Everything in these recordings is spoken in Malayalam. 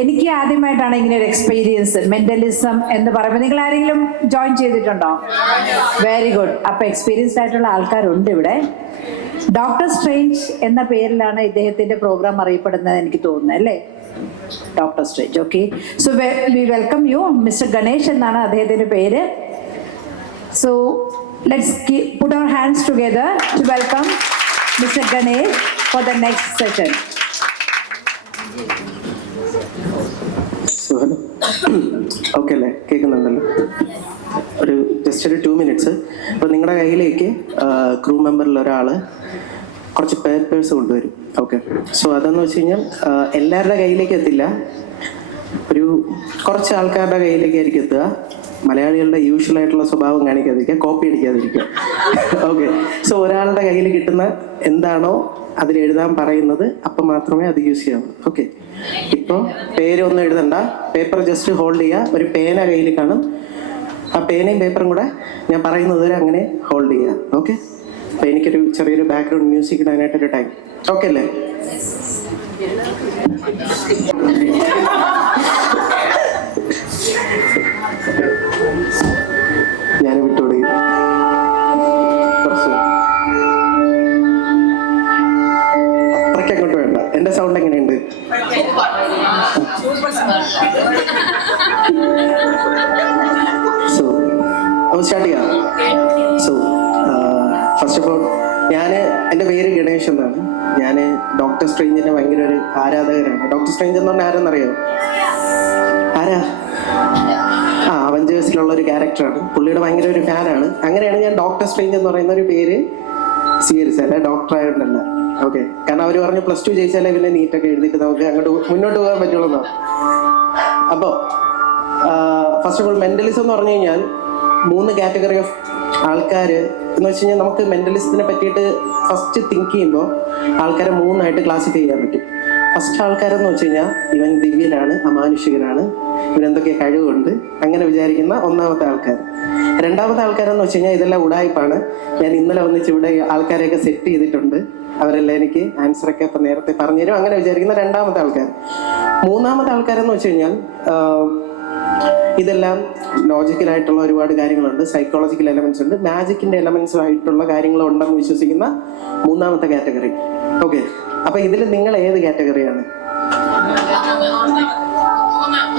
എനിക്ക് ആദ്യമായിട്ടാണ് ഇങ്ങനെ ഒരു എക്സ്പീരിയൻസ്. മെന്റലിസം എന്ന് പറയുമ്പോൾ നിങ്ങൾ ആരെങ്കിലും ജോയിൻ ചെയ്തിട്ടുണ്ടോ? Very good. അപ്പൊ എക്സ്പീരിയൻസ്ഡ് ആയിട്ടുള്ള ആൾക്കാരുണ്ട് ഇവിടെ. ഡോക്ടർ സ്ട്രേഞ്ച് എന്ന പേരിലാണ് ഇദ്ദേഹത്തിന്റെ പ്രോഗ്രാം അറിയപ്പെടുന്നത് എനിക്ക് തോന്നുന്നത്, അല്ലേ? Doctor strange. Okay, so we welcome you. Mister Ganesh എന്നാണ് അദ്ദേഹത്തിന്റെ പേര്. So let's put our hands together to welcome Mr. Ganesh for the next session. Okay അല്ലേ? കേൾക്കുന്നുണ്ടല്ലോ? ഒരു ജസ്റ്റ് ഒരു 2 minutes. അപ്പോൾ നിങ്ങളുടെ കയ്യിലേക്ക് ക്രൂ മെമ്പറിൽ ഒരാൾ കുറച്ച് പേപ്പേഴ്സ് കൊണ്ടുവരും. ഓക്കെ, സോ അതെന്ന് വെച്ച് കഴിഞ്ഞാൽ എല്ലാവരുടെ കയ്യിലേക്ക് എത്തില്ല, ഒരു കുറച്ച് ആൾക്കാരുടെ കയ്യിലേക്ക് ആയിരിക്കും എത്തുക. മലയാളികളുടെ യൂഷ്വൽ ആയിട്ടുള്ള സ്വഭാവം കാണിക്കാതിരിക്കുക, കോപ്പി അടിക്കാതിരിക്കുക. ഓക്കെ, സോ ഒരാളുടെ കയ്യിൽ കിട്ടുന്ന എന്താണോ അതിൽ എഴുതാൻ പറയുന്നത് അപ്പം മാത്രമേ അത് യൂസ് ചെയ്യാവൂ. ഓക്കെ, ഇപ്പോൾ പേരൊന്നും എഴുതണ്ട, പേപ്പർ ജസ്റ്റ് ഹോൾഡ് ചെയ്യുക. ഒരു പേന കയ്യിൽ കാണും, ആ പേനയും പേപ്പറും കൂടെ ഞാൻ പറയുന്നത് വരെ അങ്ങനെ ഹോൾഡ് ചെയ്യുക. ഓക്കെ, അപ്പോൾ എനിക്കൊരു ചെറിയൊരു ബാക്ക്ഗ്രൗണ്ട് മ്യൂസിക് ഇടാനായിട്ടൊരു ടൈം. ഓക്കെ അല്ലേ? ഞാൻ വിട്ടുകൊടുക്കും. കുറച്ച് അത്രയ്ക്ക് അങ്ങോട്ട് വേണ്ട. എൻ്റെ സൗണ്ട് എങ്ങനെയുണ്ട്? സോ അപ്പോൾ സ്റ്റാർട്ട് ചെയ്യാം. സോ ഫസ്റ്റ് ഓഫ് ഓൾ എൻ്റെ പേര് ഗണേഷ് എന്നാണ്. ഞാൻ ഡോക്ടർ സ്ട്രേഞ്ചിൻ്റെ ഭയങ്കര ഒരു ആരാധകരാണ്. ഡോക്ടർ സ്ട്രേഞ്ച് എന്ന് പറഞ്ഞാൽ ആരെന്നറിയോ? ആരാ? അവഞ്ചേഴ്സിലുള്ള ഒരു ക്യാരക്ടറാണ്. പുള്ളിയുടെ ഭയങ്കര ഒരു ഫാനാണ്. അങ്ങനെയാണ് ഞാൻ ഡോക്ടർ സ്ട്രേഞ്ച് എന്ന് പറയുന്ന ഒരു പേര് സ്വീകരിച്ചത്. അല്ല, ഡോക്ടർ ആയതുകൊണ്ടല്ല. ഓക്കെ, കാരണം അവർ പറഞ്ഞു +2 ജയിച്ചാലേ പിന്നെ നീറ്റൊക്കെ എഴുതിയിട്ട് നമുക്ക് അങ്ങോട്ട് മുന്നോട്ട് പോകാൻ പറ്റുള്ളൂ എന്നാണ്. അപ്പോൾ ഫസ്റ്റ് ഓഫ് ഓൾ മെന്റലിസം എന്ന് പറഞ്ഞു കഴിഞ്ഞാൽ 3 കാറ്റഗറി ഓഫ് ആൾക്കാർ എന്ന് വെച്ച് കഴിഞ്ഞാൽ നമുക്ക് മെന്റലിസത്തിനെ പറ്റിയിട്ട് ഫസ്റ്റ് തിങ്ക് ചെയ്യുമ്പോൾ ആൾക്കാരെ 3ആയിട്ട് ക്ലാസിഫൈ ചെയ്യാൻ പറ്റും. ഫസ്റ്റ് ആൾക്കാരെന്ന് വെച്ച് കഴിഞ്ഞാൽ ഇവൻ ദിവ്യനാണ്, അമാനുഷികനാണ്, ഇവനെന്തൊക്കെ കഴിവുണ്ട്, അങ്ങനെ വിചാരിക്കുന്ന ഒന്നാമത്തെ ആൾക്കാർ. രണ്ടാമത്തെ ആൾക്കാരെന്ന് വെച്ച് കഴിഞ്ഞാൽ ഇതെല്ലാം ഉടായ്പാണ്, ഞാൻ ഇന്നലെ ഒന്നിച്ച് ഇവിടെ ആൾക്കാരെയൊക്കെ സെറ്റ് ചെയ്തിട്ടുണ്ട്, അവരെല്ലാം എനിക്ക് ആൻസറൊക്കെ അപ്പം നേരത്തെ പറഞ്ഞുതരും, അങ്ങനെ വിചാരിക്കുന്ന രണ്ടാമത്തെ ആൾക്കാർ. മൂന്നാമത്തെ ആൾക്കാരെന്ന് വെച്ച് കഴിഞ്ഞാൽ ഇതെല്ലാം ലോജിക്കലായിട്ടുള്ള ഒരുപാട് കാര്യങ്ങളുണ്ട്, സൈക്കോളജിക്കൽ എലമെന്റ്സ് ഉണ്ട്, മാജിക്കിന്റെ എലമെന്റ്സ് ആയിട്ടുള്ള കാര്യങ്ങളും ഉണ്ടെന്ന് വിശ്വസിക്കുന്ന മൂന്നാമത്തെ കാറ്റഗറി. ഓക്കെ, അപ്പൊ ഇതിൽ നിങ്ങൾ ഏത് കാറ്റഗറിയാണ്?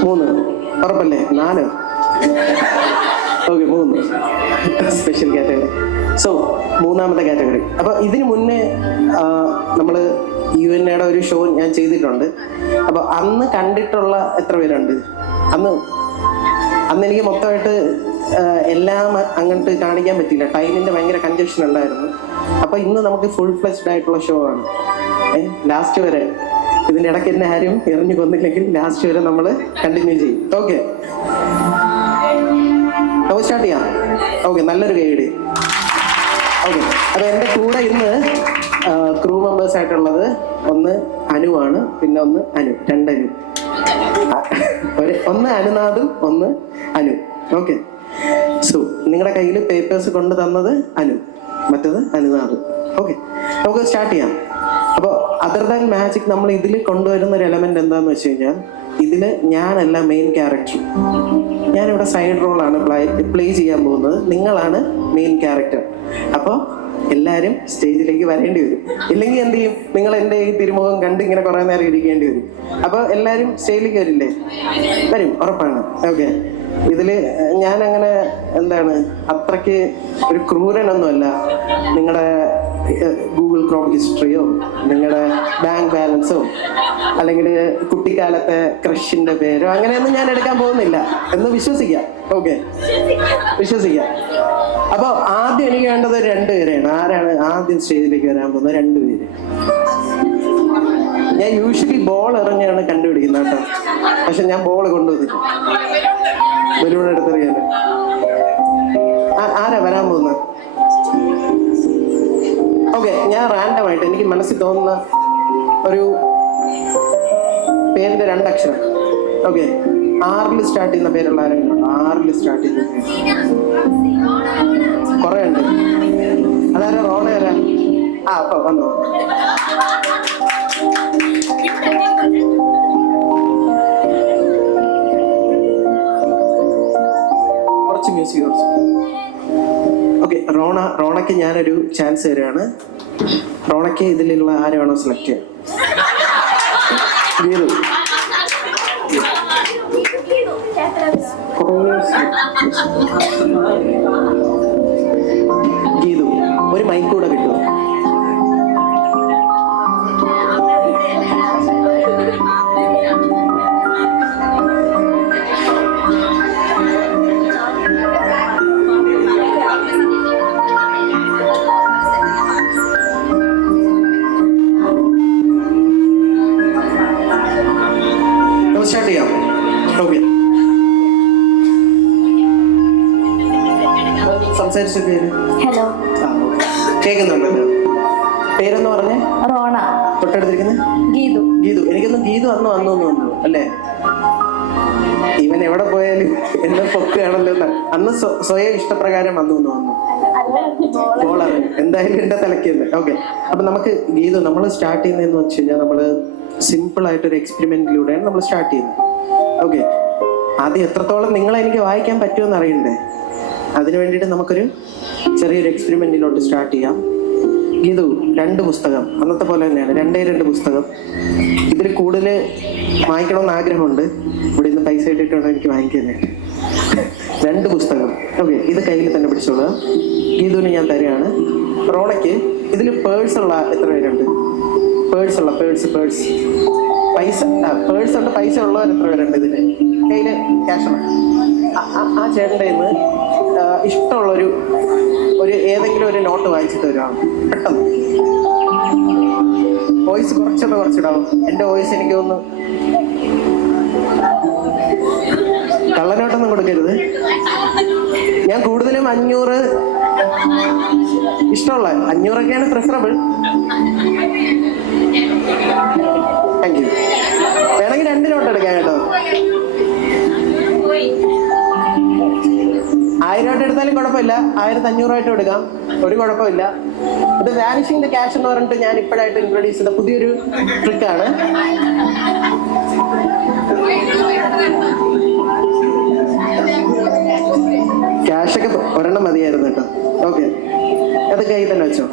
3 ഉറപ്പല്ലേ? 4? Okay, 3 special category. സോ മൂന്നാമത്തെ കാറ്റഗറി. അപ്പൊ ഇതിന് മുന്നേ നമ്മള് UNA ഒരു ഷോ ഞാൻ ചെയ്തിട്ടുണ്ട്. അപ്പൊ അന്ന് കണ്ടിട്ടുള്ള എത്ര പേരുണ്ട്? അന്ന് എനിക്ക് മൊത്തമായിട്ട് എല്ലാം അങ്ങോട്ട് കാണിക്കാൻ പറ്റില്ല, ടൈമിന്റെ ഭയങ്കര കൺജഷൻ ഉണ്ടായിരുന്നു. അപ്പൊ ഇന്ന് നമുക്ക് ഫുൾ ഫ്ലെഷ്ഡ് ആയിട്ടുള്ള ഷോ ആണ്. ലാസ്റ്റ് വരെ, ഇതിന്റെ ഇടയ്ക്ക് എന്നെ ആരും എറിഞ്ഞു കൊന്നില്ലെങ്കിൽ ലാസ്റ്റ് വരെ നമ്മൾ കണ്ടിന്യൂ ചെയ്യും. ഓക്കെ, നമുക്ക് സ്റ്റാർട്ട് ചെയ്യാം. ഓക്കെ, നല്ലൊരു ഗൈഡ്. ഓക്കെ, അപ്പൊ എൻ്റെ കൂടെ ഇന്ന് ക്രൂ മെമ്പേഴ്സ് ആയിട്ടുള്ളത് ഒന്ന് അനുവാണ്, പിന്നെ ഒന്ന് അനു, 2 അനു. ഒന്ന് അനുനാഥും ഒന്ന് അനു. ഓക്കെ, സോ നിങ്ങളുടെ കയ്യിൽ പേപ്പേഴ്സ് കൊണ്ട് തന്നത് അനു, മറ്റത് അനുനാഥ്. ഓക്കെ, നമുക്ക് സ്റ്റാർട്ട് ചെയ്യാം. അപ്പോൾ അതർ ദാൻ മാജിക് നമ്മൾ ഇതിൽ കൊണ്ടുവരുന്ന ഒരു എലമെന്റ് എന്താന്ന് വെച്ച് കഴിഞ്ഞാൽ, ഇതില് ഞാനല്ല മെയിൻ ക്യാരക്ടർ. ഞാനിവിടെ സൈഡ് റോളാണ് പ്ലേ ചെയ്യാൻ പോകുന്നത്, നിങ്ങളാണ് മെയിൻ ക്യാരക്ടർ. അപ്പോൾ എല്ലാവരും സ്റ്റേജിലേക്ക് വരേണ്ടി വരും, ഇല്ലെങ്കിൽ എന്ത് ചെയ്യും, നിങ്ങൾ എൻ്റെ ഈ തിരുമുഖം കണ്ട് ഇങ്ങനെ കുറേ നേരം ഇരിക്കേണ്ടി വരും. അപ്പോൾ എല്ലാവരും സ്റ്റേജിലേക്ക് വരില്ലേ? വരും, ഉറപ്പാണ്. ഓക്കെ, ഇതില് ഞാൻ അങ്ങനെ എന്താണ് അത്രയ്ക്ക് ഒരു ക്രൂരനൊന്നുമല്ല. നിങ്ങളുടെ ഗൂഗിൾ ക്രോം ഹിസ്റ്ററിയോ നിങ്ങളുടെ ബാങ്ക് ബാലൻസോ അല്ലെങ്കിൽ കുട്ടിക്കാലത്തെ ക്രഷിന്റെ പേരോ അങ്ങനെയൊന്നും ഞാൻ എടുക്കാൻ പോകുന്നില്ല എന്ന് വിശ്വസിക്കാം. ഓക്കെ, വിശ്വസിക്കാം. അപ്പോൾ ആദ്യം എനിക്ക് വേണ്ടത് 2 പേരെയാണ്. ആരാണ് ആദ്യം സ്റ്റേജിലേക്ക് വരാൻ പോകുന്നത്? 2 പേര്. ഞാൻ യൂഷ്വലി ബോൾ എറിഞ്ഞാണ് കണ്ടുപിടിക്കുന്നത് കേട്ടോ, പക്ഷെ ഞാൻ ബോൾ കൊണ്ടുവന്നില്ല, ബലൂൺ എടുത്തെറിയാൻ. ആരാ വരാൻ പോകുന്നത്? ഓക്കെ, ഞാൻ റാൻഡമായിട്ട് എനിക്ക് മനസ്സിൽ തോന്നുന്ന ഒരു പേരിന്റെ 2 അക്ഷരം. ഓക്കെ, R സ്റ്റാർട്ട് ചെയ്യുന്ന പേരുള്ള ആരെങ്കിലും? R സ്റ്റാർട്ട് ചെയ്യുന്ന കുറെ ഉണ്ട്. അതാരാ? റോണ ആരാ? അപ്പൊ വന്നോ. is yours. ഓക്കെ, റോണയ്ക്ക് ഞാനൊരു ചാൻസ് തരികയാണ്. റോണയ്ക്ക് ഇതിലുള്ള ആരെ വേണോ സെലക്ട് ചെയ്യാം. ഗീതു. ഗീതു, ഒരു മൈക്ക് കൂടെ കിട്ടുമോ? സ്റ്റാർട്ട് ചെയ്യാം. ഓക്കെ, സംസാരിച്ച പേര്? ഹലോ. കേൾക്കുന്നുണ്ടല്ലോ. പേരെന്ന് പറഞ്ഞേ? റോണ. തൊട്ടടുത്തിരിക്കുന്നത്? ഗീതു. ഗീതു. എനിക്കൊന്നും ഗീതു വന്നു അല്ലേ? ഇവൻ എവിടെ പോയാലും എന്നെ പൊക്കുകയാണല്ലോ. അന്ന് സ്വയം ഇഷ്ടപ്രകാരം വന്നു. എന്തായാലും എന്റെ തലക്കല്ലേ. ഓക്കെ, അപ്പൊ നമുക്ക് ഗീതു, നമ്മൾ സ്റ്റാർട്ട് ചെയ്യുന്നതെന്ന് വെച്ച് കഴിഞ്ഞാൽ നമ്മള് സിമ്പിൾ ആയിട്ടൊരു എക്സ്പെരിമെന്റിലൂടെയാണ് നമ്മൾ സ്റ്റാർട്ട് ചെയ്യുന്നത്. ഓക്കെ, ആദ്യം എത്രത്തോളം നിങ്ങളെ എനിക്ക് വായിക്കാൻ പറ്റുമെന്ന് അറിയണ്ടേ? അതിനു വേണ്ടിയിട്ട് നമുക്കൊരു ചെറിയൊരു എക്സ്പെരിമെന്റിലോട്ട് സ്റ്റാർട്ട് ചെയ്യാം. ഗീതു, 2 പുസ്തകം, അന്നത്തെ പോലെ തന്നെയാണ്, 2 പുസ്തകം. ഇതിൽ കൂടുതൽ വാങ്ങിക്കണമെന്ന് ആഗ്രഹമുണ്ട്. ഇവിടെ നിന്ന് പൈസ ഇട്ടിട്ടാണ് എനിക്ക് വാങ്ങിക്കാനായിട്ട്. 2 പുസ്തകം. ഓക്കെ, ഇത് കയ്യിൽ തന്നെ പിടിച്ചോളുക. ഗീതുവിന് ഞാൻ തരികയാണ്. റോണയ്ക്ക് ഇതിൽ പേഴ്സുള്ള എത്ര പേരുണ്ട്? പേഴ്സ് ഉണ്ട്. പൈസ ഉള്ളവർ എത്ര പേരുണ്ട് ഇതിന്? കയ്യിൽ ക്യാഷ് ഉണ്ട്. ആ ചേട്ടൻ്റെ ഇന്ന് ഇഷ്ടമുള്ളൊരു ഏതെങ്കിലും ഒരു നോട്ട് വാങ്ങിച്ചിട്ട് വരുവാണ്. പെട്ടെന്ന് വോയിസ് കുറച്ചിടാവും. എൻ്റെ വോയിസ് എനിക്ക് ഒന്ന് കള്ളനോട്ടൊന്നും കൊടുക്കരുത്. ഞാൻ കൂടുതലും 500 ഇഷ്ടമുള്ള 500ഒക്കെയാണ് പ്രിഫറബിൾ. Thank you. വേണമെങ്കിൽ 2 നോട്ട് എടുക്കാം കേട്ടോ. 1000 ആയിട്ട് എടുത്താലും കുഴപ്പമില്ല, 1500 എടുക്കാം, ഒരു കുഴപ്പമില്ല. ഇത് വാനിഷിംഗ് ദ ക്യാഷ് എന്ന് പറഞ്ഞിട്ട് ഞാൻ ഇപ്പോഴായിട്ട് ഇൻട്രൊഡ്യൂസ് ചെയ്ത പുതിയൊരു ട്രിക്കാണ്. ക്യാഷൊക്കെ ഒരെണ്ണം മതിയായിരുന്നു കേട്ടോ. ഓക്കെ, അത് കയ്യിൽ തന്നെ വെച്ചോ.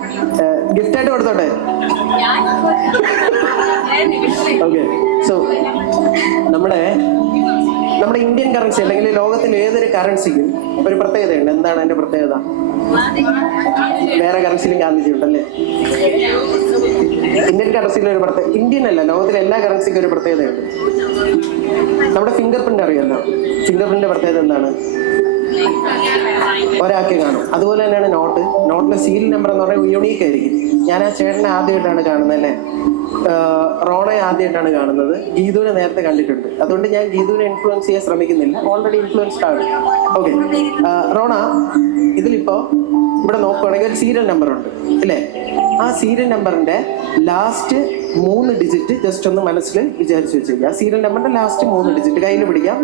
ഗിഫ്റ്റ് ആയിട്ട് കൊടുത്തോട്ടെ. ഓക്കെ, സോ നമ്മുടെ ഇന്ത്യൻ കറൻസി അല്ലെങ്കിൽ ലോകത്തിലെ ഏതൊരു കറൻസിക്കും ഒരു പ്രത്യേകതയുണ്ട്. എന്താണ് അതിന്റെ പ്രത്യേകത? വേറെ കറൻസിയിലും ഗാന്ധിജി ഉണ്ടല്ലേ? ഇന്ത്യൻ കറൻസിയിൽ ഒരു പ്രത്യേക, ഇന്ത്യൻ അല്ല, ലോകത്തിലെ എല്ലാ കറൻസിക്കും ഒരു പ്രത്യേകതയുണ്ട്. നമ്മുടെ ഫിംഗർ പ്രിന്റ് അറിയാമല്ലോ. ഫിംഗർ പ്രിന്റിന്റെ പ്രത്യേകത എന്താണ്? ഒരാൾക്ക് കാണും. അതുപോലെ തന്നെയാണ് നോട്ടിലെ സീരിയൽ നമ്പർ എന്ന് പറയുന്നത് യുണീക്ക് ആയിരിക്കും. ഞാൻ ആ ചേട്ടനെ ആദ്യമായിട്ടാണ് കാണുന്നത് അല്ലേ? റോണയെ ആദ്യമായിട്ടാണ് കാണുന്നത്. ഗീതുവിനെ നേരത്തെ കണ്ടിട്ടുണ്ട്. അതുകൊണ്ട് ഞാൻ ഗീതുവിനെ ഇൻഫ്ലുവൻസ് ചെയ്യാൻ ശ്രമിക്കുന്നില്ല, ഓൾറെഡി ഇൻഫ്ലുവൻസ്ഡ് ആണ്. ഓക്കെ, റോണ, ഇതിലിപ്പോ ഇവിടെ നോക്കുവാണെങ്കിൽ ഒരു സീരിയൽ നമ്പർ ഉണ്ട് അല്ലേ? ആ സീരിയൽ നമ്പറിന്റെ ലാസ്റ്റ് 3 ഡിജിറ്റ് ജസ്റ്റ് ഒന്ന് മനസ്സിൽ വിചാരിച്ചു വെച്ചിരിക്കുക. ആ സീരിയൽ നമ്പറിന്റെ ലാസ്റ്റ് 3 ഡിജിറ്റ് കയ്യിൽ പിടിക്കാം.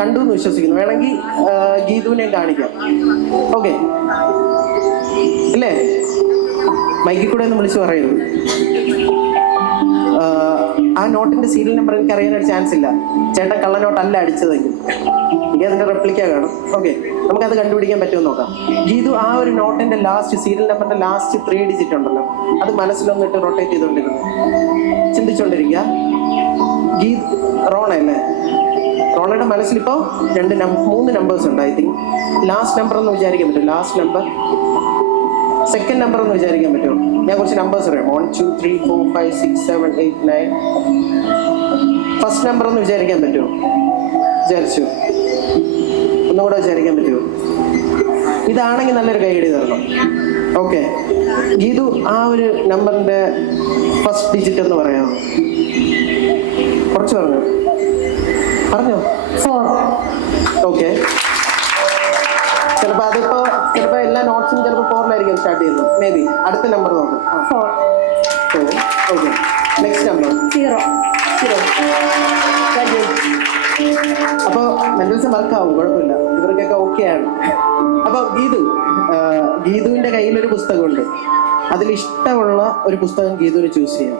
കണ്ടു എന്ന് വിശ്വസിക്കുന്നു. വേണമെങ്കിൽ ഗീതുവിനെ കാണിക്കാം. ഓക്കെ അല്ലേ? മൈക്കിൽ കൂടെ ഒന്ന് വിളിച്ചു പറയരുത്. ആ നോട്ടിന്റെ സീരിയൽ നമ്പർ എനിക്ക് അറിയാനൊരു ചാൻസ് ഇല്ല. ചേട്ടൻ കള്ളനോട്ടല്ല അടിച്ചതെങ്കിൽ എനിക്ക് അതിന്റെ റെപ്ലിക്ക കാണും. ഓക്കെ, നമുക്കത് കണ്ടുപിടിക്കാൻ പറ്റുമെന്ന് നോക്കാം. ഗീതു ആ ഒരു നോട്ടിന്റെ ലാസ്റ്റ് സീരിയൽ നമ്പറിന്റെ ലാസ്റ്റ് 3 ഡിജിറ്റ് ഉണ്ടല്ലോ, അത് മനസ്സിലൊന്നിട്ട് റൊട്ടേറ്റ് ചെയ്തുകൊണ്ടിരുന്നു, ചിന്തിച്ചുകൊണ്ടിരിക്കുക. റോണ അല്ലേ? റോണയുടെ മനസ്സിലിപ്പോ 3 നമ്പേഴ്സ് ഉണ്ട്. ഐ തിങ്ക് ലാസ്റ്റ് നമ്പർ എന്ന് വിചാരിക്കാൻ പറ്റും. ലാസ്റ്റ് നമ്പർ, സെക്കൻഡ് നമ്പർ എന്ന് വിചാരിക്കാൻ പറ്റുമോ? ഞാൻ കുറച്ച് നമ്പേഴ്സ് പറയാം. 1 2 3 4 5 6 7 8 9. ഫസ്റ്റ് നമ്പർ എന്ന് വിചാരിക്കാൻ പറ്റുമോ? വിചാരിച്ചു. ഒന്നുകൂടെ വിചാരിക്കാൻ പറ്റുമോ? ഇതാണെങ്കിൽ നല്ലൊരു ഗൈഡ് തരണം. ഓക്കെ, ഗീതു ആ ഒരു നമ്പറിന്റെ ഫസ്റ്റ് ഡിജിറ്റ് എന്ന് പറയാമോ? കുറച്ച് പറഞ്ഞോ. 4. ഓക്കെ, ചിലപ്പോ എല്ലാ നോട്ട്സും ചിലപ്പോൾ 4-ലായിരിക്കും സ്റ്റാർട്ട് ചെയ്യുന്നത്. മേ ബി അടുത്ത നമ്പർ നോക്കാം. 4. Okay, next number 0. Thank you. അപ്പോൾ മെന്റൽസ് വർക്ക് ആവും, കുഴപ്പമില്ല, ഇവർക്കൊക്കെ ഓക്കെയാണ്. അപ്പോൾ ഗീതുവിന്റെ കയ്യിലൊരു പുസ്തകമുണ്ട്. അതിലിഷ്ടമുള്ള ഒരു പുസ്തകം ഗീതുവിന് ചൂസ് ചെയ്യാം.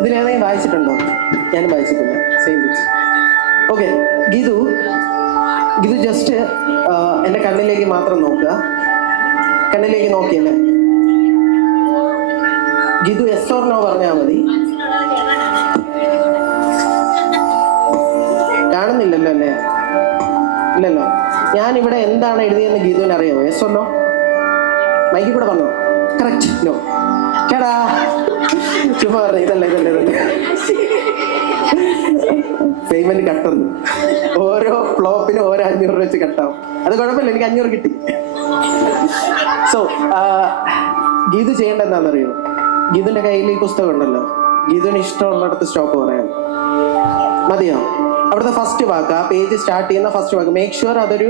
ഇതിലേതെങ്കിലും വായിച്ചിട്ടുണ്ടോ? ഞാൻ വായിച്ചിട്ടില്ല. Same book. Okay, Geethu just എൻ്റെ കണ്ണിലേക്ക് മാത്രം നോക്കുക. കണ്ണിലേക്ക് നോക്കിയല്ലേ? ഗീതു എസ് ഓർ നോ പറഞ്ഞാൽ മതി. കാണുന്നില്ലല്ലോ അല്ലേ? ഇല്ലല്ലോ. ഞാനിവിടെ എന്താണ് എഴുതിയെന്ന് ഗീതുവിന് അറിയാമോ? Yes or no? മൈക്കിൽ കൂടെ പറഞ്ഞോ. കറക്റ്റ്. നോ. കേടാ ചുമ്മാ പറഞ്ഞു. ഇതല്ലേ പേയ്മെന്റ് കട്ടുന്നു. ഓരോ ഫ്ലോപ്പിനും ഓരോ 500 രൂപ വെച്ച് കട്ടാവും. അത് കുഴപ്പമില്ല, എനിക്ക് 500 കിട്ടി. സോ ഗീതു ചെയ്യേണ്ട എന്താണെന്നറിയോ? ഗീതുവിന്റെ കയ്യിൽ ഈ പുസ്തകം ഉണ്ടല്ലോ, ഗീതുവിന് ഇഷ്ടമുള്ളിടത്ത് സ്റ്റോപ്പ് പറയാം. മതിയോ? അവിടുത്തെ ഫസ്റ്റ് വാക്ക്, ആ പേജ് സ്റ്റാർട്ട് ചെയ്യുന്ന ഫസ്റ്റ് വാക്ക്, മേക്ക് ഷുവർ അതൊരു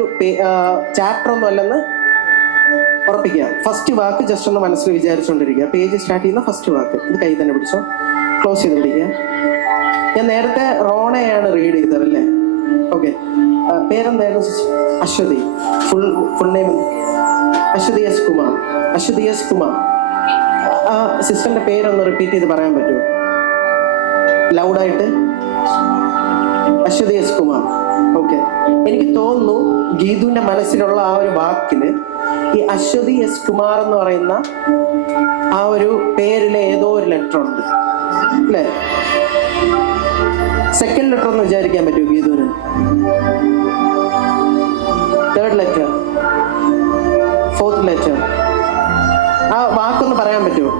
ചാപ്റ്റർ ഒന്നും അല്ലെന്ന് ഉറപ്പിക്കുക. ഫസ്റ്റ് വാക്ക് ജസ്റ്റ് ഒന്ന് മനസ്സിൽ വിചാരിച്ചുകൊണ്ടിരിക്കുക. പേജ് സ്റ്റാർട്ട് ചെയ്യുന്ന ഫസ്റ്റ് വാക്ക് ഇത് കൈ തന്നെ പിടിച്ചോ, ക്ലോസ് ചെയ്ത് പിടിക്കുക. ഞാൻ നേരത്തെ റോണയാണ് റീഡ് ചെയ്തത് അല്ലേ? ഓക്കെ, പേരെന്തായിരുന്നു? Aswathy. Full name Aswathy S Kumar. Aswathy S Kumar. ആ സിസ്റ്ററിന്റെ പേരൊന്ന് റിപ്പീറ്റ് ചെയ്ത് പറയാൻ പറ്റുമോ ലൗഡായിട്ട്? അശ്വതി എസ് കുമാർ. ഓക്കെ, എനിക്ക് തോന്നുന്നു ഗീതുവിന്റെ മനസ്സിലുള്ള ആ ഒരു വാക്കിന് ഈ അശ്വതി എസ് കുമാർ എന്ന് പറയുന്ന ആ ഒരു പേരിലെ ഏതോ ഒരു ലെറ്റർ ഉണ്ട് അല്ലേ? സെക്കൻഡ് ലെറ്റർ ഒന്ന് വിചാരിക്കാൻ പറ്റുമോ ഗീതുവിന്? തേർഡ് ലെറ്റർ, ഫോർത്ത് ലെറ്റർ, ആ വാക്കൊന്ന് പറയാൻ പറ്റുമോ?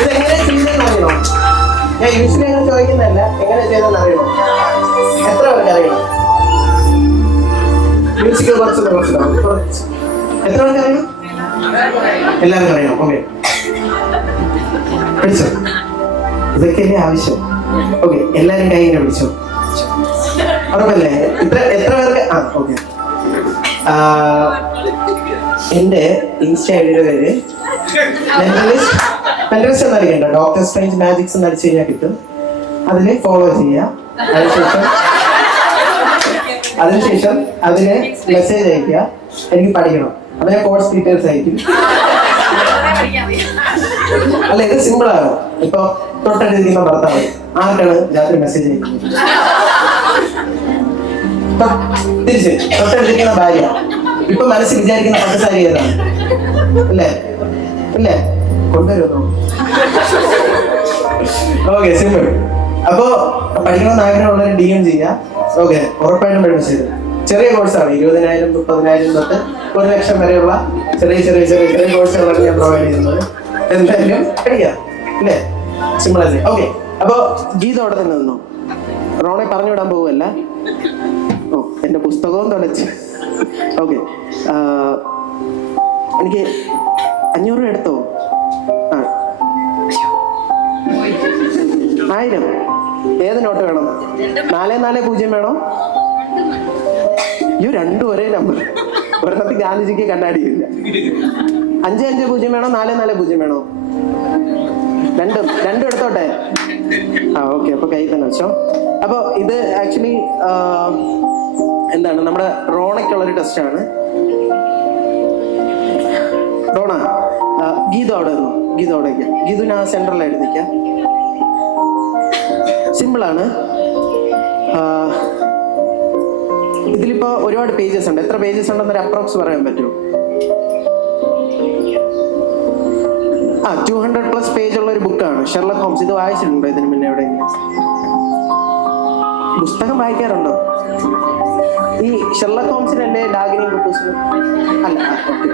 ഇതെങ്ങനെ ചെയ്തെന്ന് അറിയണോ? ഞാൻ യൂഷ്വലി അങ്ങനെ ചോദിക്കുന്നതല്ല, എങ്ങനെ ചെയ്തെന്ന് അറിയണോ? എത്ര പേർക്ക് അറിയണം? മ്യൂസിക്കൽ കുറച്ച് എത്ര പേർക്ക് അറിയണം? എല്ലാവർക്കും അറിയണം. ഓക്കെ, പിടിച്ചോ. ഇതൊക്കെയല്ലേ ആവശ്യം. ഓക്കെ, എല്ലാരും കൈ ഇങ്ങനെ പിടിച്ചോ. ഉറപ്പല്ലേ? എത്ര പേർക്ക്? ആ ഓക്കെ. എൻ്റെ ഇൻസ്റ്റ ഐഡിയുടെ പേര് മെന്റലിസ്റ്റ് എന്നറിയണ്ട, ഡോക്ടർ സ്ട്രേഞ്ച് മാജിക്സ് എന്ന് അടിച്ചു കഴിഞ്ഞാൽ കിട്ടും. അതിൽ ഫോളോ ചെയ്യുക. അതിനുശേഷം അതിന് മെസ്സേജ് അയക്കുക, എനിക്ക് പഠിക്കണം. അപ്പൊ ഞാൻ കോഴ്സ് ഡീറ്റെയിൽസ് അയക്കും. അല്ല, ഇത് സിമ്പിൾ ആണ്. ഇപ്പൊ തൊട്ടടുത്തിരിക്കുന്ന ഭർത്താവ് ആർക്കാണ് രാത്രി മെസ്സേജ് അയക്കുന്നത്? തിരിച്ച് തൊട്ടടുത്തിരിക്കുന്ന ഭാര്യ ഇപ്പൊ മനസ്സിൽ വിചാരിക്കുന്ന പട്ടുസാരി ഏതാണ്? അല്ലേ? അല്ലേ? കൊണ്ടുവരുമോ? Okay, simple. അപ്പോ പഠിക്കണമെന്ന് ആഗ്രഹമുള്ളവർ DM ചെയ്യുക. ഓക്കെ, ഉറപ്പായിട്ടും മെസ്സേജ്. ചെറിയ കോഴ്സാണ്, 20,000 30,000 തൊട്ട് 1 ലക്ഷം വരെയുള്ള ചെറിയ കോഴ്സുകളാണ് ഞാൻ പ്രൊവൈഡ് ചെയ്യുന്നത്. എന്തായാലും പഠിക്കാം അല്ലേ? സിമ്പിൾ അല്ലേ? ഓക്കെ, അപ്പോ ഗീത അവിടെ തന്നെ നിന്നോ. റോണെ പറഞ്ഞു വിടാൻ പോവുമല്ല. ഓ, എന്റെ പുസ്തകവും തുലച്ച്. ഓക്കെ, എനിക്ക് 500 രൂപ എടുത്തോ? ആ, 1000. ഏത് നോട്ട് വേണം? 440 വേണോ? ഈ രണ്ടും ഒരേ നമ്പർ. ഒരെണ്ണത്തിൽ ഗാന്ധിജിക്ക് കണ്ണാടിയില്ല. 550 വേണോ? 440 വേണോ? രണ്ടും എടുത്തോട്ടെ. ആ ഓക്കെ, അപ്പൊ കൈ തന്നെ വെച്ചോ. അപ്പൊ ഇത് ആക്ച്വലി എന്താണ്, നമ്മുടെ റോണയ്ക്കുള്ളൊരു ടെസ്റ്റാണ്. റോണ, ഗീത അവിടെ നിന്നു. ഗീത അവിടെ വയ്ക്കാം. ഗീതുവിന് ആ സെൻട്രലായിട്ട് നിൽക്കാം. സിമ്പിളാണ്. ഇതിലിപ്പോ ഒരുപാട് പേജസ് ഉണ്ട്. എത്ര പേജസ് ഉണ്ടെന്നൊരു അപ്രോക്സ് പറയാൻ പറ്റുമോ? 200+ പേജ് ഉള്ള ഒരു ബുക്കാണ് ഷെർലക് ഹോംസ്. ഇത് വായിച്ചിട്ടുണ്ടോ ഇതിന് മുന്നേ എവിടെയെങ്കിലും? പുസ്തകം വായിക്കാറുണ്ടോ? ഈ ഷെർലക് ഹോംസിനല്ലേ ഡാഗിനി കുട്ടൂസിനും? അല്ല, ഓക്കെ.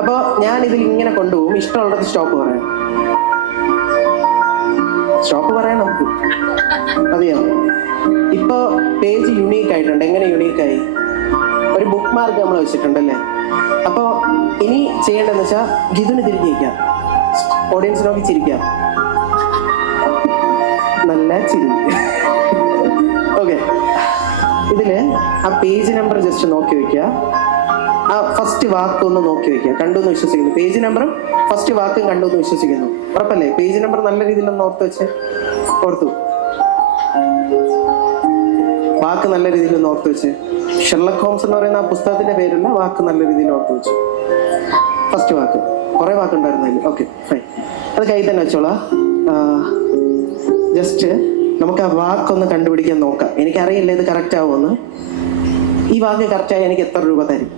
അപ്പൊ ഞാൻ ഇതിൽ ഇങ്ങനെ കൊണ്ടുപോകും. ഇഷ്ടമുള്ളത് സ്റ്റോപ്പ് പറയാം. സ്റ്റോപ്പ് പറയാൻ നമുക്ക് മതിയോ? ഇപ്പൊ പേജ് യുണീക്ക് ആയിട്ടുണ്ട്. എങ്ങനെ യുണീക്കായി? ഒരു ബുക്ക് മാർക്ക് നമ്മൾ വെച്ചിട്ടുണ്ടല്ലേ? അപ്പൊ ഇനി ചെയ്യേണ്ടതെന്ന് വെച്ചാൽ ഗീതുവിന് തിരിഞ്ഞിരിക്കാം, ഓഡിയൻസ് നോക്കി ചിരിക്കാം. നല്ല ചിരി. ഓക്കെ, ഇതില് ആ പേജ് നമ്പർ ജസ്റ്റ് നോക്കി വെക്കുക. ആ ഫസ്റ്റ് വാക്ക് ഒന്ന് നോക്കി വെക്കുക. കണ്ടു എന്ന് വിശ്വസിക്കുന്നു. പേജ് നമ്പറും ഫസ്റ്റ് വാക്കും കണ്ടു എന്ന് വിശ്വസിക്കുന്നു. ഉറപ്പല്ലേ? പേജ് നമ്പർ നല്ല രീതിയിലൊന്ന് ഓർത്ത് വെച്ച്. ഓർത്തു? വാക്ക് നല്ല രീതിയിൽ ഒന്ന് ഓർത്ത് വെച്ച്. ഷെർലക് ഹോംസ് എന്ന് പറയുന്ന ആ പുസ്തകത്തിന്റെ പേരല്ല, വാക്ക് നല്ല രീതിയിൽ ഓർത്ത് വെച്ചു. ഫസ്റ്റ് വാക്ക്, കുറെ വാക്കുണ്ടായിരുന്നു അതിൽ. Okay, fine. അത് കൈ തന്നെ വെച്ചോളാം. ജസ്റ്റ് നമുക്ക് ആ വാക്കൊന്ന് കണ്ടുപിടിക്കാൻ നോക്കാം. എനിക്കറിയില്ല ഇത് കറക്റ്റ് ആവുമെന്ന്. ഈ വാക്ക് കറക്റ്റായി എനിക്ക് എത്ര രൂപ തരും?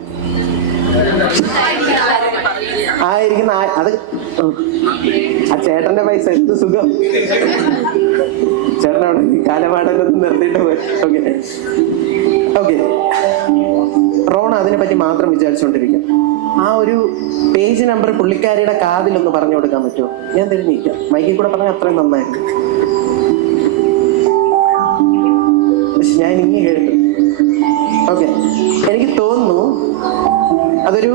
ആയിരിക്കുന്ന അത് ആ ചേട്ടന്റെ പൈസ എന്ത് സുഖം. ചേട്ടനവിടെ ഈ കാലപാടലൊന്നും നിർത്തിയിട്ട് പോയി. ഓക്കെ ഓക്കെ, റോണ അതിനെ പറ്റി മാത്രം വിചാരിച്ചുകൊണ്ടിരിക്കാം. ആ ഒരു പേജ് നമ്പർ പുള്ളിക്കാരിയുടെ കാതിലൊന്ന് പറഞ്ഞു കൊടുക്കാൻ പറ്റുമോ? ഞാൻ തിരിഞ്ഞിരിക്കാം, മൈക്കിൽ കൂടെ പറഞ്ഞാൽ അത്രയും നന്നായിരുന്നു. പക്ഷെ ഞാൻ ഇനി കേട്ടു. ഓക്കെ, എനിക്ക് തോന്നുന്നു അതൊരു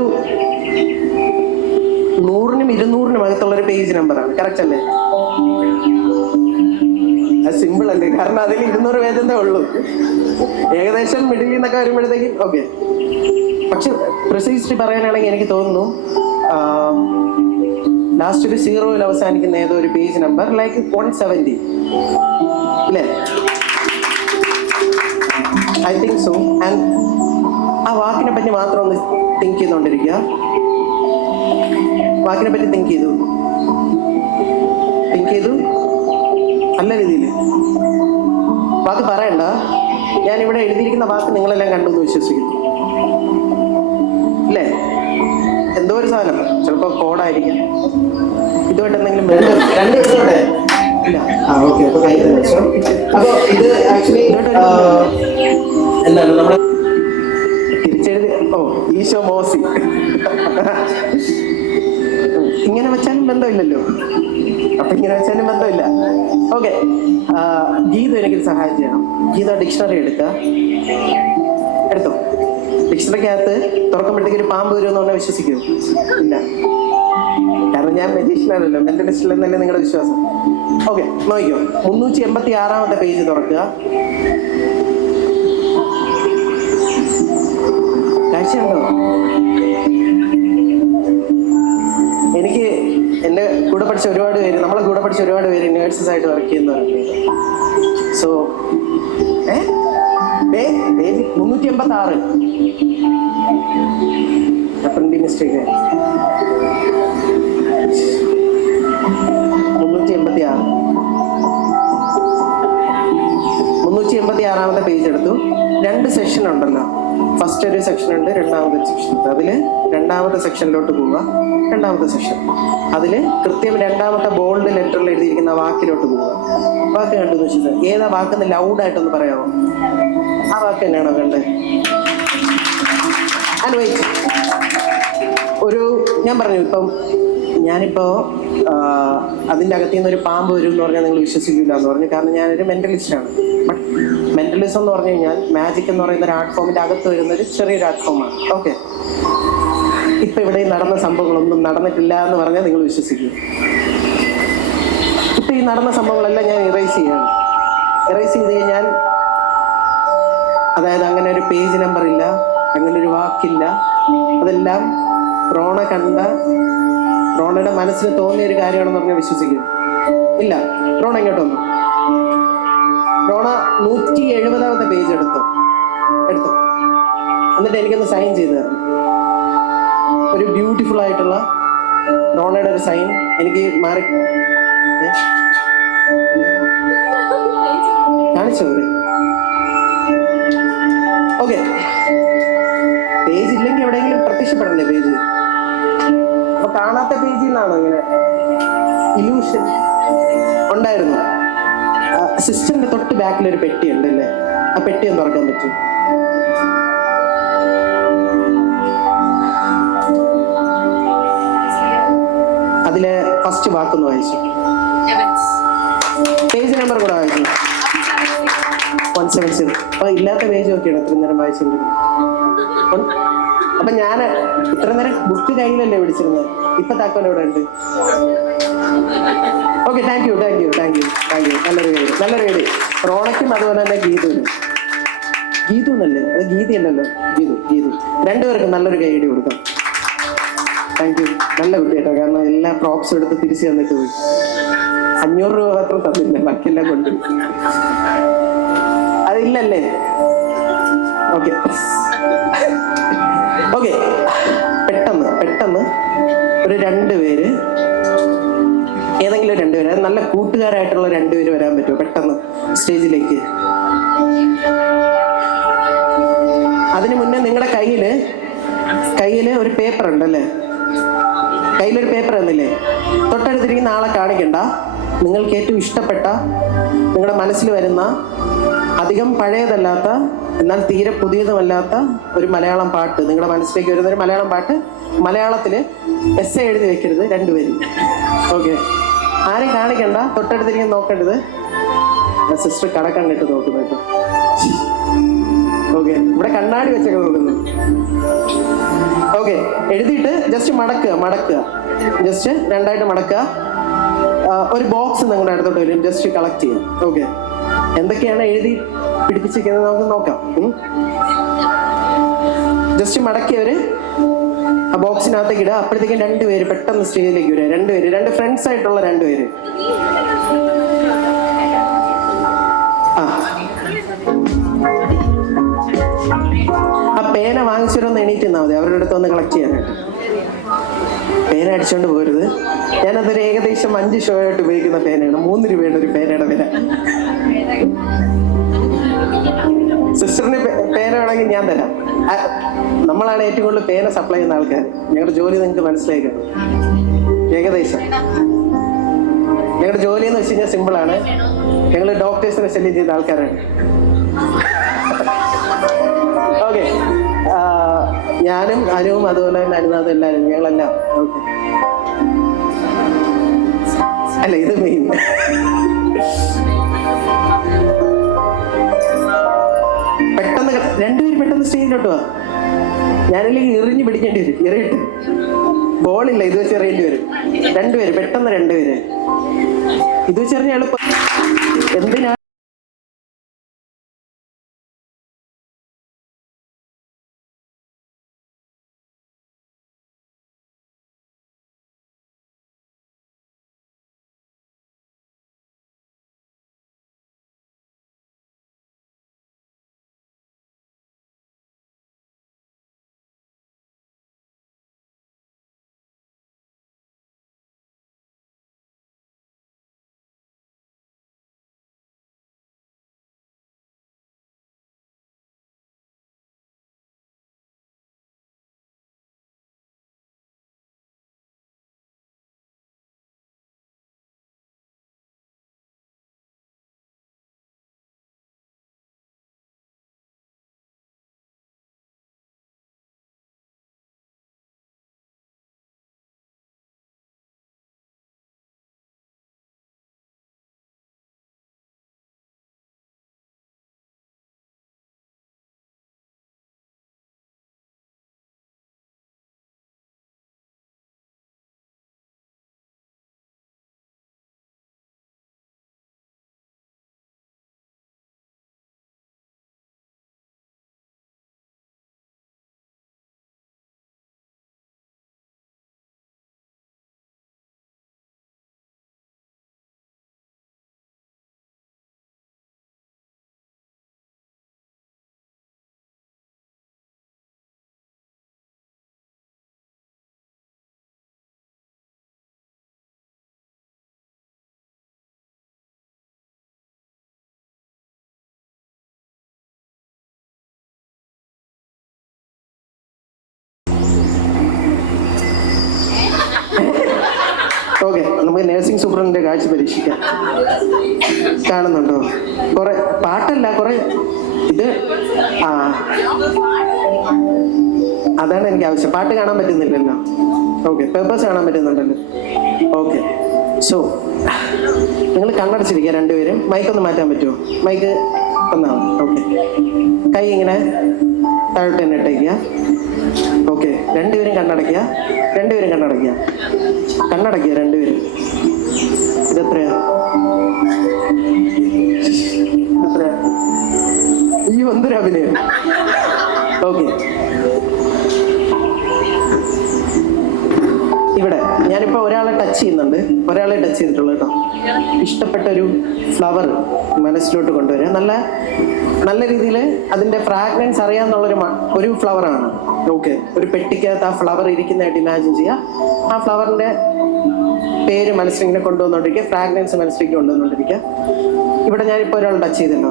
100-നും 200-നും അകത്തുള്ളൊരു പേജ് നമ്പറാണ്. കറക്റ്റ് അല്ലേ? അത് സിമ്പിൾ അല്ലേ, കാരണം അതിൽ 200 പേജെന്തേ ഉള്ളൂ. ഏകദേശം മിഡിൽ നിന്നൊക്കെ വരുമ്പോഴത്തേക്കും ഓക്കെ. പക്ഷെ പ്രിസൈസ്ലി പറയാനാണെങ്കിൽ എനിക്ക് തോന്നുന്നു ലാസ്റ്റ് ഒരു 0-ൽ അവസാനിക്കുന്ന ഏതോ ഒരു പേജ് നമ്പർ ലൈക്ക് 170 അല്ലേ? I think so. ആൻഡ് ആ വാക്കിനെ പറ്റി മാത്രം ഒന്ന് തിങ്ക് ചെയ്തുകൊണ്ടിരിക്കുക. വാക്കിനെ പറ്റി തിങ്ക് ചെയ്തു നല്ല രീതിയിൽ. വാക്ക് പറയണ്ട, ഞാൻ ഇവിടെ എഴുതിയിരിക്കുന്ന വാക്ക് നിങ്ങളെല്ലാം കണ്ടു എന്ന് വിശ്വസിക്കുന്നു അല്ലേ? എന്തോ ഒരു സാധനം, ചിലപ്പോൾ കോഡായിരിക്കാം, ഇതുമായിട്ട് എന്തെങ്കിലും രണ്ട് ഇതുകൊണ്ട് ഇല്ല. അപ്പൊ ഇത് ആക്ച്വലി എന്താണ് നമ്മുടെ തിരിച്ചെഴുതി. ഓ ഈശോ മോസി ഇങ്ങനെ വെച്ചാലും ബന്ധമില്ലല്ലോ. അപ്പൊ ഇങ്ങനെ വെച്ചാലും ബന്ധമില്ല. ഓക്കെ, ഗീത എനിക്കൊരു സഹായം ചെയ്യണം. ഗീത ഡിക്ഷണറി എടുത്തോ. ഡിക്ഷണറിക്കകത്ത് തുറക്കുമ്പോഴത്തേക്ക് ഒരു പാമ്പ് വരുമെന്ന് പറഞ്ഞാൽ വിശ്വസിക്കുമോ? ഇല്ല, കാരണം ഞാൻ മെജീഷ്യനാണല്ലോ, മെന്റലിസ്റ്റ് എന്നല്ലേ നിങ്ങളുടെ വിശ്വാസം. ഓക്കെ, നോക്കിക്കോ. 386-ാമത്തെ പേജ് തുറക്കുക. കാഴ്ചയുണ്ടോ? എനിക്ക് എൻ്റെ കൂടെ പഠിച്ച ഒരുപാട് പേര്, നമ്മളെ കൂടെ പഠിച്ച ഒരുപാട് പേര് നേഴ്സസ് ആയിട്ട് വർക്ക് ചെയ്യുന്നവരുണ്ട്. So page 386 printing mistake. 386-ാമത്തെ പേജ് എടുത്തു. 2 സെക്ഷൻ ഉണ്ടല്ലോ. ഫസ്റ്റ് ഒരു സെക്ഷൻ ഉണ്ട്, രണ്ടാമത്തെ സെക്ഷൻ ഉണ്ട്. അതിൽ രണ്ടാമത്തെ സെക്ഷനിലോട്ട് പോവുക. രണ്ടാമത്തെ സെക്ഷൻ അതിൽ കൃത്യം രണ്ടാമത്തെ ബോൾഡ് ലെറ്ററിൽ എഴുതിയിരിക്കുന്ന വാക്കിലോട്ട് പോവുക. വാക്ക് കണ്ടു വെച്ചാൽ ഏതാ വാക്കെന്ന് ലൗഡായിട്ടൊന്ന് പറയാമോ? ആ വാക്ക് തന്നെയാണോ കണ്ടത്? അനുവദിച്ചു. ഒരു ഞാൻ പറഞ്ഞു, ഞാനിപ്പോൾ അതിൻ്റെ അകത്തു നിന്നൊരു പാമ്പ് വരും എന്ന് പറഞ്ഞാൽ നിങ്ങൾ വിശ്വസിക്കില്ല എന്ന് പറഞ്ഞു. കാരണം ഞാനൊരു മെൻ്റലിസ്റ്റാണ്. ബട്ട് മെൻ്റലിസം എന്ന് പറഞ്ഞു കഴിഞ്ഞാൽ മാജിക് എന്ന് പറയുന്ന ഒരു ആർട്ട് ഫോമിൻ്റെ അകത്ത് വരുന്ന ഒരു ചെറിയൊരു ആർട്ട് ഫോമാണ്. ഓക്കെ, ഇപ്പം ഇവിടെ നടന്ന സംഭവങ്ങളൊന്നും നടന്നിട്ടില്ല എന്ന് പറഞ്ഞാൽ നിങ്ങൾ വിശ്വസിക്കും. ഇപ്പം ഈ നടന്ന സംഭവങ്ങളെല്ലാം ഞാൻ ഇറേസ് ചെയ്യാണ്. ഇറേസ് ചെയ്ത് കഴിഞ്ഞാൽ അതായത് അങ്ങനെ ഒരു പേജ് നമ്പർ ഇല്ല, അങ്ങനെ ഒരു വാക്കില്ല. അതെല്ലാം റോണ കണ്ട, റോണയുടെ മനസ്സിന് തോന്നിയ ഒരു കാര്യമാണെന്ന് പറഞ്ഞാൽ വിശ്വസിക്കും ഇല്ല. റോണ ഇങ്ങോട്ട് വന്നു. റോണ 170-ാമത്തെ പേജ് എടുത്തു. എന്നിട്ട് എനിക്കൊന്ന് സൈൻ ചെയ്തു തരണം. ഒരു ബ്യൂട്ടിഫുൾ ആയിട്ടുള്ള റോണയുടെ ഒരു സൈൻ എനിക്ക് മാറി കാണിച്ചോ? ഓക്കെ, പേജ് ഇല്ലെങ്കിൽ എവിടെയെങ്കിലും പ്രത്യക്ഷപ്പെടണ്ടേ പേജ്? അപ്പൊ കാണാത്ത പേജിൽ നിന്നാണോ ഇങ്ങനെ ഇലൂഷൻ ഉണ്ടായിരുന്നു? സിസ്റ്ററിന്റെ തൊട്ട് ബാക്കിലൊരു പെട്ടി ഉണ്ടല്ലേ, ആ പെട്ടി ഒന്ന് തുറക്കാൻ പറ്റും? അതിലെ ഫസ്റ്റ് വാക്കൊന്ന് വായിച്ചു. പേജ് നമ്പർ കൂടെ വായിച്ചു. 170. അപ്പൊ ഇല്ലാത്ത പേജ് നോക്കിയാണ് ഇത്ര നേരം വായിച്ചിട്ടുണ്ട്. അപ്പൊ ഞാൻ ഇത്ര നേരം ബുക്ക് കയ്യിലല്ലേ പിടിച്ചിരുന്നത്. ഇപ്പൊ താക്കോൽ ഇവിടെ ഉണ്ട്. Okay, thank U. നല്ലൊരു കേട്. റോണയ്ക്കും അതുപോലെ തന്നെ ഗീതു എന്നല്ലേ, അത് ഗീതയല്ലല്ലോ, ഗീതു. രണ്ടുപേർക്കും നല്ലൊരു കൈയടി കൊടുക്കാം. Thank you. നല്ല കുട്ടി കേട്ടോ, കാരണം എല്ലാ പ്രോപ്സും എടുത്ത് തിരിച്ചു തന്നിട്ട് പോയി. 500 രൂപ മാത്രം തന്നില്ല, ബാക്കിയെല്ലാം കൊണ്ട്. അതില്ലല്ലേ? ഓക്കെ, പെട്ടെന്ന് ഒരു 2 പേര് ഏതെങ്കിലും രണ്ടുപേര്, അത് നല്ല കൂട്ടുകാരായിട്ടുള്ള രണ്ടുപേര് വരാൻ പറ്റുമോ പെട്ടെന്ന് സ്റ്റേജിലേക്ക്? അതിനു മുന്നേ നിങ്ങളുടെ കയ്യില് ഒരു പേപ്പർ ഉണ്ടല്ലേ? കയ്യിലൊരു പേപ്പർ തന്നില്ലേ? തൊട്ടടുത്തിരിക്കുന്ന ആളെ കാണിക്കണ്ട. നിങ്ങൾക്ക് ഏറ്റവും ഇഷ്ടപ്പെട്ട, നിങ്ങളുടെ മനസ്സിൽ വരുന്ന, അധികം പഴയതല്ലാത്ത എന്നാൽ തീരെ പുതിയതുമല്ലാത്ത ഒരു മലയാളം പാട്ട്, നിങ്ങളുടെ മനസ്സിലേക്ക് വരുന്ന ഒരു മലയാളം പാട്ട് മലയാളത്തിൽ എസ്സേ എഴുതി വെക്കരുത് രണ്ടുപേരും. ഓക്കെ, ആരും കാണിക്കണ്ട, തൊട്ടടുത്തിരിക്കാൻ നോക്കേണ്ടത്. സിസ്റ്റർ കണക്കണ്ണിട്ട് നോക്കുന്നു കേട്ടോ. ഓക്കെ, ഇവിടെ കണ്ണാടി വെച്ചൊക്കെ നോക്കുന്നു. ഓക്കെ, എഴുതിയിട്ട് ജസ്റ്റ് മടക്കുക, ജസ്റ്റ് രണ്ടായിട്ട് മടക്കുക. ഒരു ബോക്സ് നിങ്ങളുടെ അടുത്തോട്ട് വരും, ജസ്റ്റ് കളക്ട് ചെയ്യാം. ഓക്കെ, എന്തൊക്കെയാണ് എഴുതി പിടിപ്പിച്ചിരിക്കുന്നത് നമുക്ക് നോക്കാം. ജസ്റ്റ് മടക്കിയവര് ആ ബോക്സിനകത്തേക്ക് ഇടുക. അപ്പോഴത്തേക്കും രണ്ടുപേര് പെട്ടെന്ന് സ്റ്റേജിലേക്ക് വരിക. രണ്ട് ഫ്രണ്ട്സ് ആയിട്ടുള്ള രണ്ടുപേര്. ആ പേന വാങ്ങിച്ചിട്ടൊന്ന് എണീറ്റ് നിന്നാൽ മതി, അവരുടെ അടുത്ത് ഒന്ന് കളക്ട് ചെയ്യാനായിട്ട്. പേന അടിച്ചോണ്ട് പോരുത്. ഞാനതൊരു ഏകദേശം 5 ഷോ ആയിട്ട് ഉപയോഗിക്കുന്ന പേനയാണ്. 3 രൂപയാണ് ഒരു പേനയുടെ വില. സിസ്റ്ററിന് പേന വേണമെങ്കിൽ ഞാൻ തരാം. നമ്മളാണ് ഏറ്റവും കൂടുതൽ പേന സപ്ലൈ ചെയ്യുന്ന ആൾക്കാർ. ഞങ്ങളുടെ ജോലി നിങ്ങൾക്ക് മനസ്സിലാക്കണം. ഏകദേശം ഞങ്ങളുടെ ജോലി എന്ന് വെച്ച് കഴിഞ്ഞാൽ സിമ്പിളാണ്. ഞങ്ങൾ ഡോക്ടേഴ്സിനെ ശല്യം ചെയ്ത ആൾക്കാരാണ്. ഓക്കെ, ഞാനും അനുവും അതുപോലെ തന്നെ അനുനാഥും എല്ലാവരും ഞങ്ങളെല്ലാം. ഓക്കെ, അല്ല ഇത് മെയിൻ. പെട്ടെന്ന് രണ്ടുപേരും പെട്ടെന്ന് സ്റ്റേജിലോട്ട് വാ. ഞാനില്ലെങ്കിൽ എറിഞ്ഞ് പിടിക്കേണ്ടി വരും. എറിയിട്ട് ബോളില്ല, ഇത് വെച്ച് എറിയേണ്ടി വരും. പെട്ടെന്ന് രണ്ടുപേര് ഇത് വെച്ച് എറിഞ്ഞ എളുപ്പം. എന്തിനാ ഓക്കെ, നമുക്ക് നഴ്സിംഗ് സൂപ്രണ്ടിന്റെ കാഴ്ച പരീക്ഷിക്കാം. കാണുന്നുണ്ടോ? കുറെ പാട്ടല്ല, കുറെ ഇത്. അതാണ് എനിക്ക് ആവശ്യം. പാട്ട് കാണാൻ പറ്റുന്നില്ലല്ലോ. ഓക്കെ, പേപ്പേഴ്സ് കാണാൻ പറ്റുന്നുണ്ടല്ലോ. ഓക്കെ, സോ നിങ്ങൾ കണ്ണടച്ചിരിക്കുക രണ്ടുപേരും. മൈക്കൊന്ന് മാറ്റാൻ പറ്റുമോ? മൈക്ക് തന്നാ. ഓക്കെ, കൈ ഇങ്ങനെ താഴോട്ട് തന്നെ ഇട്ടേക്കുക. ഓക്കെ, രണ്ടുപേരും കണ്ണടയ്ക്കുക. രണ്ടുപേരും. ഇതെത്രയാ? അയ്യോ, എന്തൊരു അഭിനയം. ഓക്കെ, ഇവിടെ ഞാനിപ്പോ ഒരാളെ ടച്ച് ചെയ്തിട്ടുള്ളൂ കേട്ടോ. ഇഷ്ടപ്പെട്ട ഒരു ഫ്ലവർ മനസ്സിലോട്ട് കൊണ്ടുവരിക. നല്ല രീതിയിൽ അതിന്റെ ഫ്രാഗ്രൻസ് അറിയാന്നുള്ളൊരു ഒരു ഫ്ലവറാണ്. ഓക്കെ, ഒരു പെട്ടിക്കകത്ത് ആ ഫ്ലവർ ഇരിക്കുന്നതായിട്ട് ഇമാജിൻ ചെയ്യുക. ആ ഫ്ലവറിന്റെ പേര് മനസ്സിലിങ്ങനെ കൊണ്ടുവന്നുകൊണ്ടിരിക്കുക, ഫ്രാഗ്രൻസ് മനസ്സിലേക്ക് കൊണ്ടുവന്നുകൊണ്ടിരിക്കുക. ഇവിടെ ഞാനിപ്പോൾ ഒരാൾ ടച്ച് ചെയ്തല്ലോ,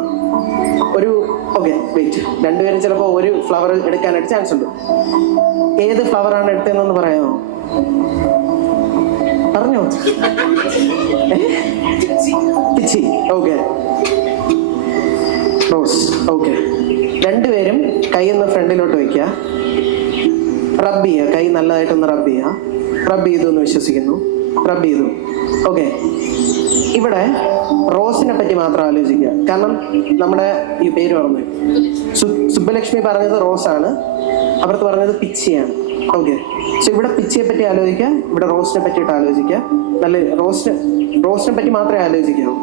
ഒരു ഓക്കെ വെയിറ്റ്, രണ്ടുപേരും ചിലപ്പോൾ ഒരു ഫ്ലവർ എടുക്കാനായിട്ട് ചാൻസ് ഉണ്ട്. ഏത് ഫ്ലവറാണ് എടുത്തതെന്നൊന്ന് പറയാമോ? പറഞ്ഞോ. പിച്ചി. Okay, rose. ഓക്കെ, രണ്ടുപേരും കൈയൊന്ന് ഫ്രണ്ടിലോട്ട് വയ്ക്കുക, റബ്ബ് ചെയ്യുക, കൈ നല്ലതായിട്ടൊന്ന് റബ്ബ് ചെയ്യുക. റബ്ബ് ചെയ്തു എന്ന് വിശ്വസിക്കുന്നു, റബ്ബ് ചെയ്തു. ഓക്കെ, ഇവിടെ റോസിനെ പറ്റി മാത്രം ആലോചിക്കുക. കാരണം നമ്മുടെ ഈ പേര് പറഞ്ഞു, സുബ്ബലക്ഷ്മി പറഞ്ഞത് റോസാണ്, അപ്പുറത്ത് പറഞ്ഞത് പിച്ചിയാണ്. ഓക്കെ, സോ ഇവിടെ പിച്ചിയെ പറ്റി ആലോചിക്കുക, ഇവിടെ റോസിനെ പറ്റിയിട്ട് ആലോചിക്കുക. നല്ല റോസിനെ പറ്റി മാത്രമേ ആലോചിക്കാവൂ.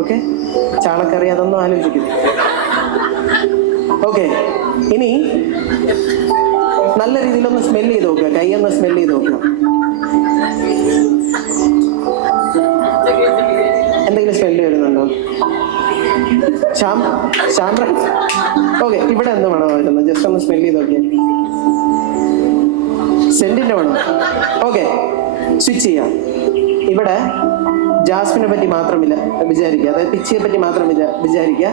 ഓക്കെ, ചാളക്കറി അതൊന്നും ആലോചിക്കുന്നു. ഓക്കെ, ഇനി നല്ല രീതിയിലൊന്ന് സ്മെല് ചെയ്ത് നോക്കുക, കൈയൊന്ന് സ്മെല് ചെയ്ത് നോക്കുക. എന്തെങ്കിലും സ്മെല്ല് വരുന്നുണ്ടോ? ശാമ്പ്ര. ഓക്കെ, ഇവിടെ എന്ത് മണം വരുന്നത്? ജസ്റ്റ് ഒന്ന് സ്മെല് ചെയ്ത് നോക്കിയാൽ. സെന്റിന്റെ മണം. ഓക്കെ, സ്വിച്ച് ചെയ്യാം. ഇവിടെ ജാസ്മിനെ പറ്റി മാത്രമില്ല വിചാരിക്കുക, അതായത് പിച്ചിയെ പറ്റി മാത്രം വിചാരിക്കുക.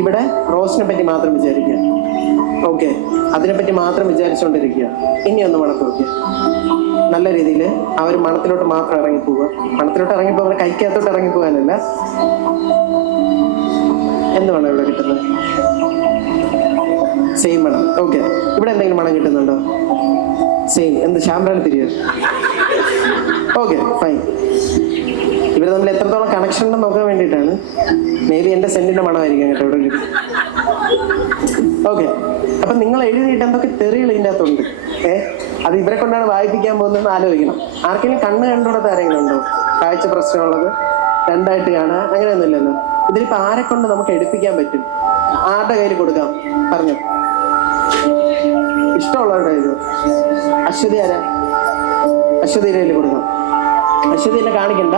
ഇവിടെ റോസിനെ പറ്റി മാത്രം വിചാരിക്കുക. ഓക്കെ, അതിനെപ്പറ്റി മാത്രം വിചാരിച്ചുകൊണ്ടിരിക്കുക. ഇനി ഒന്ന് മണത്ത് നോക്കുക. നല്ല രീതിയിൽ ആ ഒരു മണത്തിലോട്ട് മാത്രം ഇറങ്ങിപ്പോവുക. മണത്തിലോട്ട് ഇറങ്ങിപ്പോകാൻ കൈക്കകത്തോട്ട് ഇറങ്ങിപ്പോകാനല്ല. എന്ത് മണം ഇവിടെ കിട്ടുന്നത്? സെയിം മണം. ഓക്കെ, ഇവിടെ എന്തെങ്കിലും മണം കിട്ടുന്നുണ്ടോ? സെയിം. എന്ത്? ശാമ്പ്രാണി തിരിയോ? Okay, fine. ഇവർ തമ്മിൽ എത്രത്തോളം കണക്ഷൻ ഉണ്ടെന്ന് നോക്കാൻ വേണ്ടിയിട്ടാണ്. മേ ബി എൻ്റെ സെന്റിന്റെ മണമായിരിക്കും കേട്ടോ ഇവിടെ കിട്ടും. ഓക്കെ, അപ്പൊ നിങ്ങൾ എഴുതിയിട്ട് എന്തൊക്കെ തെറികൾ ഇതിൻ്റെ അകത്തുണ്ട്. അത് ഇവരെ കൊണ്ടാണ് വായിപ്പിക്കാൻ പോകുന്നതെന്ന് ആലോചിക്കണം. ആർക്കെങ്കിലും കണ്ണ് കണ്ടുകൊടുത്ത് ആരെങ്കിലും ഉണ്ടോ കാഴ്ച പ്രശ്നമുള്ളത്? രണ്ടായിട്ട് കാണുക, അങ്ങനെയൊന്നുമില്ലല്ലോ. ഇതിലിപ്പോൾ ആരെ കൊണ്ട് നമുക്ക് എടുപ്പിക്കാൻ പറ്റും? ആരുടെ കയ്യിൽ കൊടുക്കാം? പറഞ്ഞോ, ഇഷ്ടമുള്ളവരുടെ കയ്യിൽ. അശ്വതി ആരാ? അശ്വതിയുടെ കയ്യിൽ കൊടുക്കാം. അശ്വതി എന്നെ കാണിക്കണ്ട,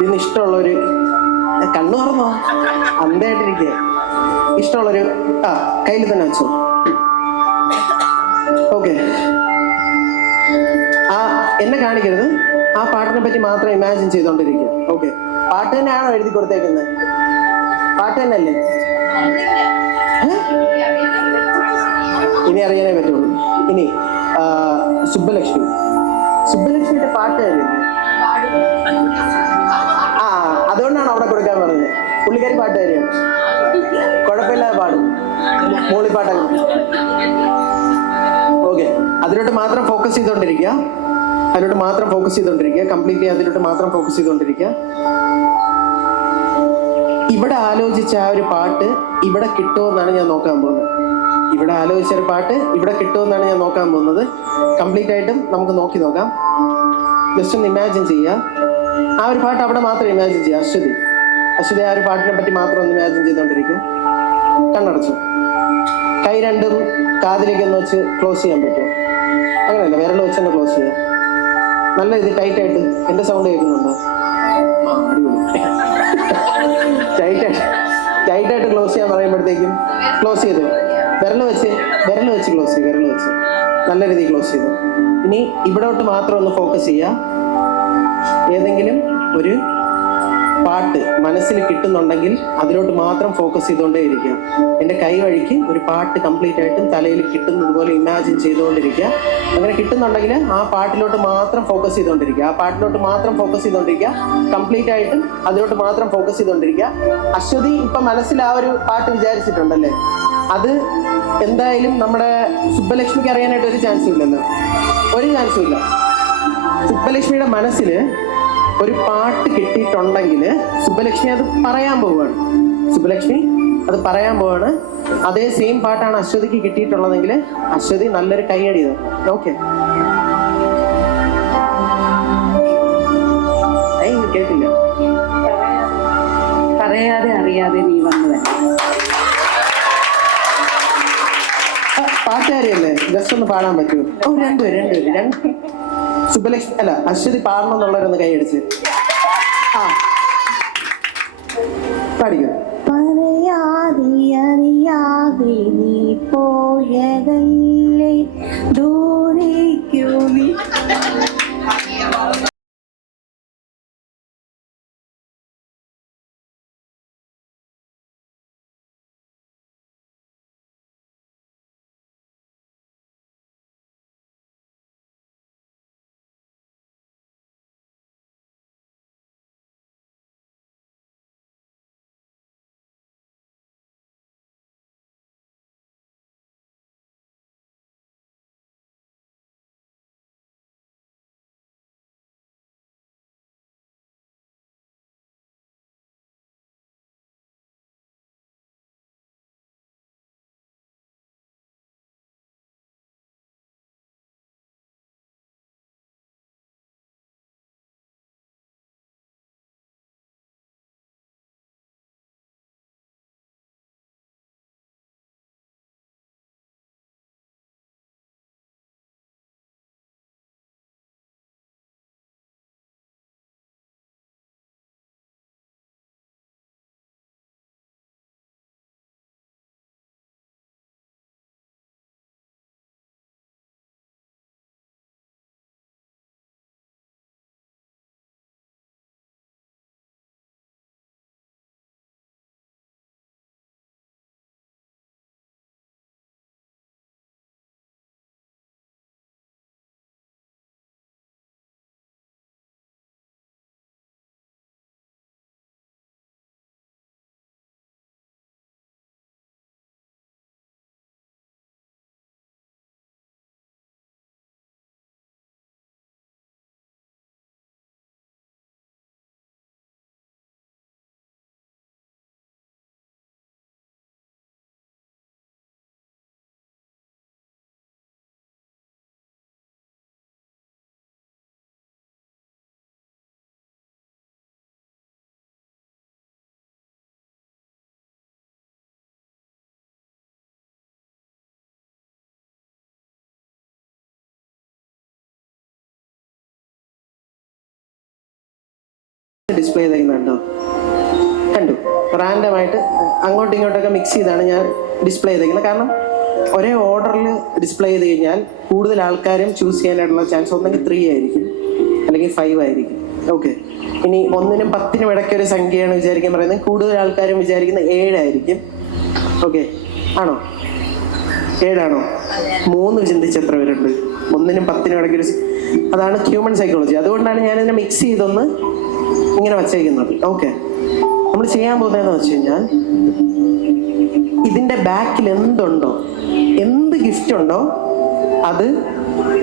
ഇതിന് ഇഷ്ടമുള്ളൊരു കണ്ണു തുറന്നോ, അന്തയായിട്ടിരിക്കുക. ഇഷ്ടമുള്ളൊരു കയ്യിൽ തന്നെ വെച്ചോ. ഓക്കെ, എന്നെ കാണിക്കരുത്, ആ പാട്ടിനെ പറ്റി മാത്രം ഇമാജിൻ ചെയ്തോണ്ടിരിക്കുക. ഓക്കെ, പാട്ട് തന്നെയാണോ എഴുതി കൊടുത്തേക്കുന്നത്? പാട്ട് തന്നെ അല്ലേ? ഇനി അറിയാനേ പറ്റുള്ളൂ. ഇനി സുബ്ബലക്ഷ്മിയുടെ പാട്ട് തന്നെയല്ലേ? അതുകൊണ്ടാണ് അവിടെ കൊടുക്കാൻ പറഞ്ഞത്. പുള്ളിക്കാരി പാട്ടുകാരിയാണ്, കുഴപ്പമില്ലാതെ പാടും, മൂളിപ്പാട്ടൊക്കെ. ഓക്കെ, അതിലോട്ട് മാത്രം ഫോക്കസ് ചെയ്തോണ്ടിരിക്കുക, കംപ്ലീറ്റ്ലി അതിലോട്ട് മാത്രം ഫോക്കസ് ചെയ്തോണ്ടിരിക്കുക. ഇവിടെ ആലോചിച്ച ആ ഒരു പാട്ട് ഇവിടെ കിട്ടുമെന്നാണ് ഞാൻ നോക്കാൻ പോകുന്നത്. കംപ്ലീറ്റ് ആയിട്ടും നമുക്ക് നോക്കാം. ജസ്റ്റ് ഒന്ന് ഇമാജിൻ ചെയ്യുക. ആ ഒരു പാട്ട് അവിടെ മാത്രം ഇമാജിൻ ചെയ്യുക. അശ്വതി ആ ഒരു പാട്ടിനെ പറ്റി മാത്രം ഒന്ന് ഇമാജിൻ ചെയ്തോണ്ടിരിക്കുക. കണ്ണടച്ചു, കൈ രണ്ടും കാതിലേക്ക് ഒന്ന് വെച്ച് ക്ലോസ് ചെയ്യാൻ പറ്റുമോ? അങ്ങനെയല്ല, വിരൽ വെച്ച് തന്നെ ക്ലോസ് ചെയ്യാം. നല്ല ഇത് ടൈറ്റായിട്ട്. എൻ്റെ സൗണ്ട് കേൾക്കുന്നുണ്ടോ? ടൈറ്റായിട്ട് ക്ലോസ് ചെയ്യാൻ പറയുമ്പോഴത്തേക്കും ക്ലോസ് ചെയ്തു. വിരൽ വെച്ച് ക്ലോസ് ചെയ്യും. നല്ല രീതിയിൽ ക്ലോസ് ചെയ്തു. ഇനി ഇവിടോട്ട് മാത്രം ഒന്ന് ഫോക്കസ് ചെയ്യുക. ഏതെങ്കിലും ഒരു പാട്ട് മനസ്സിൽ കിട്ടുന്നുണ്ടെങ്കിൽ അതിലോട്ട് മാത്രം ഫോക്കസ് ചെയ്തുകൊണ്ടേ ഇരിക്കുക. എൻ്റെ കൈ വഴിക്ക് ഒരു പാട്ട് കംപ്ലീറ്റ് ആയിട്ടും തലയിൽ കിട്ടുന്നത് പോലെ ഇമാജിൻ ചെയ്തുകൊണ്ടിരിക്കുക. അങ്ങനെ കിട്ടുന്നുണ്ടെങ്കിൽ ആ പാട്ടിലോട്ട് മാത്രം ഫോക്കസ് ചെയ്തുകൊണ്ടിരിക്കുക. കംപ്ലീറ്റ് ആയിട്ടും അതിലോട്ട് മാത്രം ഫോക്കസ് ചെയ്തുകൊണ്ടിരിക്കുക. അശ്വതി ഇപ്പം മനസ്സിൽ ആ ഒരു പാട്ട് വിചാരിച്ചിട്ടുണ്ടല്ലേ? അത് എന്തായാലും നമ്മുടെ സുബ്ബലക്ഷ്മിക്ക് അറിയാനായിട്ട് ഒരു ചാൻസും ഇല്ലല്ലോ. സുബ്ബലക്ഷ്മിയുടെ മനസ്സിൽ ഒരു പാട്ട് കിട്ടിയിട്ടുണ്ടെങ്കിൽ സുബ്ബലക്ഷ്മി അത് പറയാൻ പോവാണ്. അതേ സെയിം പാട്ടാണ് അശ്വതിക്ക് കിട്ടിയിട്ടുള്ളതെങ്കിൽ അശ്വതി നല്ലൊരു കൈയടി തരണം. ഓക്കെ, കേട്ടില്ല? പറയാതെ അറിയാതെ നീ വന്നത് പാട്ടുകാരിയല്ലേ? ജസ്റ്റ് ഒന്ന് പാടാൻ പറ്റുമോ? രണ്ടുപേരും സുബ്ബലക്ഷ്മി അല്ല അശ്വതി പാടണം എന്നുള്ളവരൊന്ന് കൈയടിച്ച് പാടിക്കോ. പറയാതെ അറിയാതെ നീ പോയതല്ലേ ദൂരേക്കു നീ ഡിസ്പ്ലേ ചെയ്തിരിക്കുന്നുണ്ടോ? കണ്ടു. റാൻഡമായിട്ട് അങ്ങോട്ടും ഇങ്ങോട്ടൊക്കെ മിക്സ് ചെയ്താണ് ഞാൻ ഡിസ്പ്ലേ ചെയ്തിരിക്കുന്നത്. കാരണം ഒരേ ഓർഡറിൽ ഡിസ്പ്ലേ ചെയ്ത് കഴിഞ്ഞാൽ കൂടുതൽ ആൾക്കാരും ചൂസ് ചെയ്യാനായിട്ടുള്ള ചാൻസ് ഒന്നെങ്കിൽ 3 ആയിരിക്കും, അല്ലെങ്കിൽ 5 ആയിരിക്കും. ഓക്കെ. ഇനി 1നും 10നും ഇടയ്ക്ക് ഒരു സംഖ്യയാണ് വിചാരിക്കാൻ പറയുന്നത്, കൂടുതൽ ആൾക്കാരും വിചാരിക്കുന്നത് 7 ആയിരിക്കും. ഓക്കെ ആണോ? 7 ആണോ? 3 ചിന്തിച്ച് എത്ര പേരുണ്ട്? 1നും 10നും ഇടയ്ക്കൊരു, അതാണ് ഹ്യൂമൻ സൈക്കോളജി. അതുകൊണ്ടാണ് ഞാനിതിനെ മിക്സ് ചെയ്തൊന്ന് ഇങ്ങനെ വച്ചേക്കുന്നത്. ഓക്കെ. നമ്മൾ ചെയ്യാൻ പോകുന്നതെന്ന് വെച്ച് കഴിഞ്ഞാൽ ഇതിൻ്റെ ബാക്കിൽ എന്തുണ്ടോ, എന്ത് ഗിഫ്റ്റ് ഉണ്ടോ അത്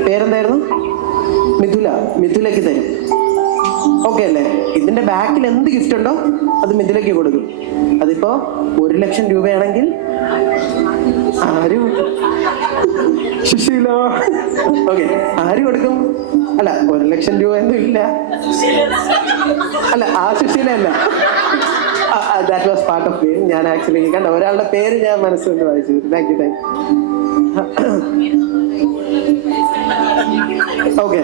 പേരെന്തായിരുന്നു? മിഥുലയ്ക്ക് തരും. ഓക്കെ അല്ലേ? ഇതിൻ്റെ ബാക്കിൽ എന്ത് ഗിഫ്റ്റ് ഉണ്ടോ അത് മിഥുലയ്ക്ക് കൊടുക്കും. അതിപ്പോൾ 1 ലക്ഷം രൂപയാണെങ്കിൽ ആര്? സുശീല. ഓക്കെ, ആര് കൊടുക്കും? അല്ല, 1 ലക്ഷം രൂപ ഒന്നും ഇല്ല. അല്ല, ആ സുശീല അല്ല. That was part of game. ഞാൻ ആക്ച്വലി കണ്ട ഒരാളുടെ പേര് ഞാൻ മനസ്സുകൊണ്ട് വായിച്ചു. Thank you. ഓക്കെ.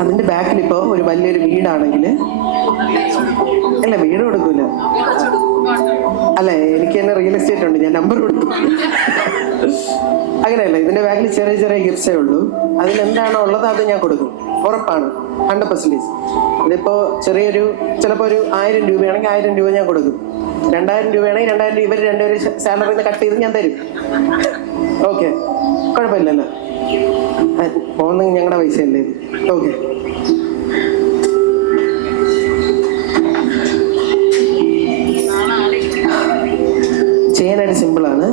അതിന്റെ ബാക്കിൽ ഇപ്പോൾ ഒരു വലിയൊരു വീടാണെങ്കിൽ, അല്ല വീട് കൊടുക്കൂല. അല്ല, എനിക്ക് തന്നെ റിയൽ എസ്റ്റേറ്റ് ഉണ്ട്, ഞാൻ നമ്പർ കൊടുത്തു. അങ്ങനെയല്ല, ഇതിന്റെ ബാക്കിൽ ചെറിയ ചെറിയ ഗിഫ്റ്റ്സേ ഉള്ളൂ. അതിലെന്താണോ ഉള്ളത് അത് ഞാൻ കൊടുക്കും, ഉറപ്പാണ്, 100%. ഇതിപ്പോ ചെറിയൊരു, ചിലപ്പോൾ ഒരു 1000 രൂപയാണെങ്കിൽ 1000 രൂപ ഞാൻ കൊടുക്കും. 2000 രൂപയാണെങ്കിൽ 2000 രൂപ ഇവർ രണ്ടുപേരും സാലറിയിൽ നിന്ന് കട്ട് ചെയ്ത് ഞാൻ തരും. ഓക്കെ, കുഴപ്പമില്ലല്ലോ, പോകുന്നെങ്കിൽ ഞങ്ങളുടെ പൈസയല്ലേ. ഓക്കെ. ചെയ്യാനായിട്ട് സിമ്പിളാണ്.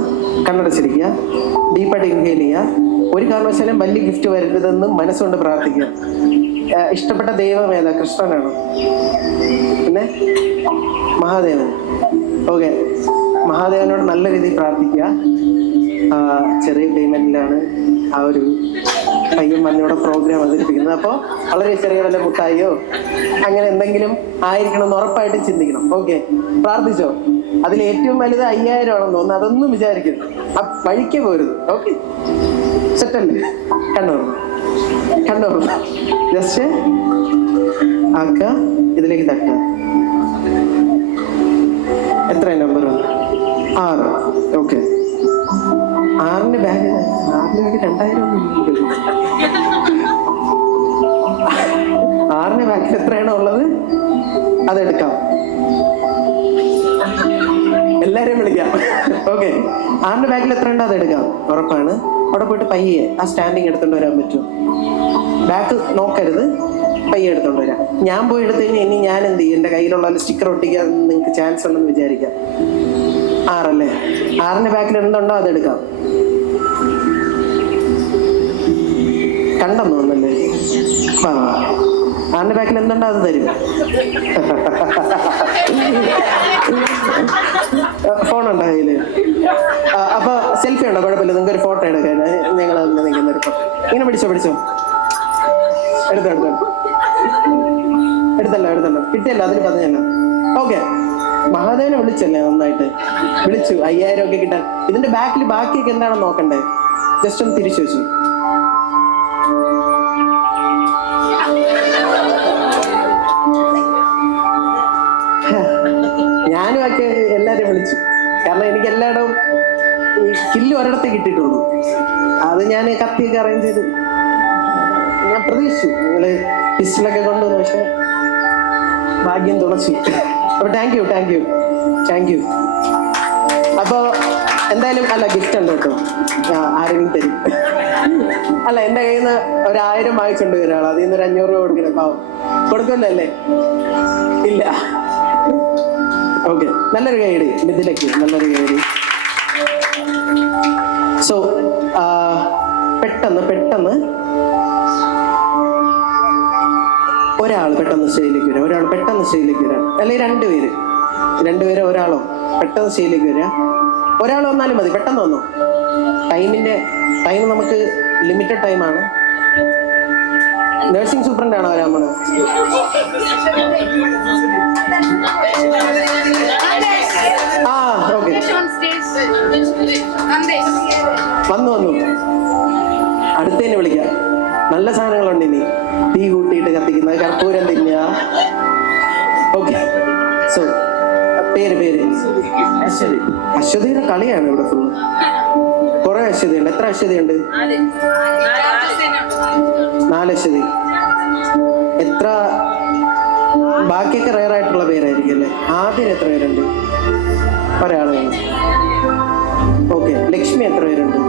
കണ്ണടച്ചിരിക്കുക, ഡീപ്പായിട്ട് ഇൻഹേൽ ചെയ്യുക. ഒരു കാരണവശാലും വലിയ ഗിഫ്റ്റ് വരരുതെന്ന് മനസ്സുകൊണ്ട് പ്രാർത്ഥിക്കുക. ഇഷ്ടപ്പെട്ട ദൈവം ഏതാ? കൃഷ്ണനാണോ? പിന്നെ മഹാദേവൻ. ഓക്കെ, മഹാദേവനോട് നല്ല രീതിയിൽ പ്രാർത്ഥിക്കുക. ചെറിയ പേയ്മെന്റിലാണ് ആ ഒരു പയ്യൻ വന്നിവിടെ പ്രോഗ്രാം അവതരിപ്പിക്കുന്നത്. അപ്പോൾ വളരെ ചെറിയ വല്ല മുട്ടായിയോ അങ്ങനെ എന്തെങ്കിലും ആയിരിക്കണം എന്ന് ഉറപ്പായിട്ടും ചിന്തിക്കണം. ഓക്കെ, പ്രാർത്ഥിച്ചോ. അതിൽ ഏറ്റവും വലുത് 5000 ആണെന്ന് തോന്നുന്നു. അതൊന്നും വിചാരിക്കരുത്, ആ വഴിക്ക് പോരുത്. ഓക്കെ, സെറ്റല്ലേ? കണ്ടോ ജസ്റ്റ് ആക്ക, ഇതിലേക്ക് തട്ടുക. എത്ര നമ്പർ? 6. ഓക്കെ, 6ന്റെ ബാഗ് 2000 ഒന്നും ഇല്ല. 6ന്റെ ബാഗിൽ എത്രയാണോ ഉള്ളത് അതെടുക്കാം. എല്ലാരെയും വിളിക്കാം. ഓക്കെ, 6ന്റെ ബാഗിൽ എത്ര ഉണ്ടോ അതെടുക്കാം, ഉറപ്പാണ്. അവിടെ പോയിട്ട് പയ്യെ ആ സ്റ്റാൻഡിങ് എടുത്തോണ്ട് വരാൻ പറ്റും. ബാക്ക് നോക്കരുത്, പയ്യെ എടുത്തോണ്ട് വരാം. ഞാൻ പോയി എടുത്തു കഴിഞ്ഞാൽ ഇനി ഞാൻ എന്ത് ചെയ്യും? എൻ്റെ കയ്യിലുള്ള സ്റ്റിക്കർ ഒട്ടിക്കാൻ നിങ്ങൾക്ക് ചാൻസ് ഉണ്ടെന്ന് വിചാരിക്കാം. 6 അല്ലേ? 6ന്റെ ബാക്കിൽ എന്തുണ്ടോ അതെടുക്കാം. കണ്ടെന്ന് തോന്നല്ലേ? 6ന്റെ ബാക്കിൽ എന്തുണ്ടോ അത് തരും. ഫോണുണ്ടോ കയ്യില്? അപ്പൊ സെൽഫി ഉണ്ടോ? കുഴപ്പമില്ല, നിങ്ങൾക്ക് ഒരു ഫോട്ടോ എടുക്കാൻ. ഞങ്ങൾ നിൽക്കുന്ന ഒരു ഫോട്ടോ ഇങ്ങനെ പിടിച്ചോ. എടുത്തല്ലോ കിട്ടിയല്ലോ, അതിന് പറഞ്ഞല്ലോ. ഓക്കെ, മഹാദേവനെ വിളിച്ചല്ലേ? നന്നായിട്ട് വിളിച്ചു. 5000 ഒക്കെ കിട്ടാൻ. ഇതിന്റെ ബാക്കിൽ ബാക്കിയൊക്കെ എന്താണെന്ന് നോക്കണ്ടേ? ജസ്റ്റ് ഒന്ന് തിരിച്ചു വെച്ചു. ഞാനും ഒക്കെ എല്ലാവരും വിളിച്ചു. കാരണം എനിക്ക് എല്ലായിടവും ഈ കില്ല് ഒരിടത്ത് കിട്ടിയിട്ടുള്ളൂ. അത് ഞാൻ കത്തിയൊക്കെ അറേഞ്ച് ചെയ്ത് ഞാൻ പ്രതീക്ഷിച്ചു നിങ്ങള് ലിസ്റ്റിലൊക്കെ കൊണ്ടുവന്നു. പക്ഷെ ഭാഗ്യം തുളച്ചു. അപ്പൊ താങ്ക് യു. അപ്പൊ എന്തായാലും അല്ല, ഗിഫ്റ്റ് ഉണ്ട് കേട്ടോ, ആരെങ്കിലും തരും. അല്ല, എന്റെ കയ്യിൽ നിന്ന് 1000 വാങ്ങിച്ചുകൊണ്ട് ഒരാൾ, അതിൽ നിന്ന് 500 രൂപ കൊടുക്കണം. പാവം കൊടുക്കല്ലോ അല്ലേ? ഇല്ല. ഓക്കെ, നല്ലൊരു ഗൈഡ് മിഥുലയ്ക്ക്, നല്ലൊരു ഗൈഡ്. സോ പെട്ടെന്ന് ഒരാൾ പെട്ടെന്ന് സ്റ്റേജിലേക്ക് വരാം, അല്ലെങ്കിൽ രണ്ടുപേര് ഒരാളോ പെട്ടെന്ന് സ്റ്റേജിലേക്ക് വരിക. ഒരാൾ വന്നാലും മതി, പെട്ടെന്ന് വന്നോ. ടൈം നമുക്ക് ലിമിറ്റഡ് ടൈമാണ്. നഴ്സിംഗ് സൂപ്രണ്ടാണോ വരാൻ പോണത്? ഓക്കെ, വന്നു അടുത്തതിനെ വിളിക്കാം. നല്ല സാധനങ്ങളുണ്ട് ഇനി. നടക്കുന്നത്, കർപ്പൂരം തിന്നുക. ഓക്കെ, സോ പേര് അശ്വതി. അശ്വതിയുടെ കളിയാണ് ഇവിടെ ഫുള്ള്. കുറെ അശ്വതിയുണ്ട്. എത്ര അശ്വതിയുണ്ട്? 4 അശ്വതി. എത്ര ബാക്കിയൊക്കെ റയർ ആയിട്ടുള്ള പേരായിരിക്കും അല്ലേ? ആദ്യം എത്ര പേരുണ്ട്? ഒരാള്. ഓക്കെ, ലക്ഷ്മി എത്ര പേരുണ്ട്?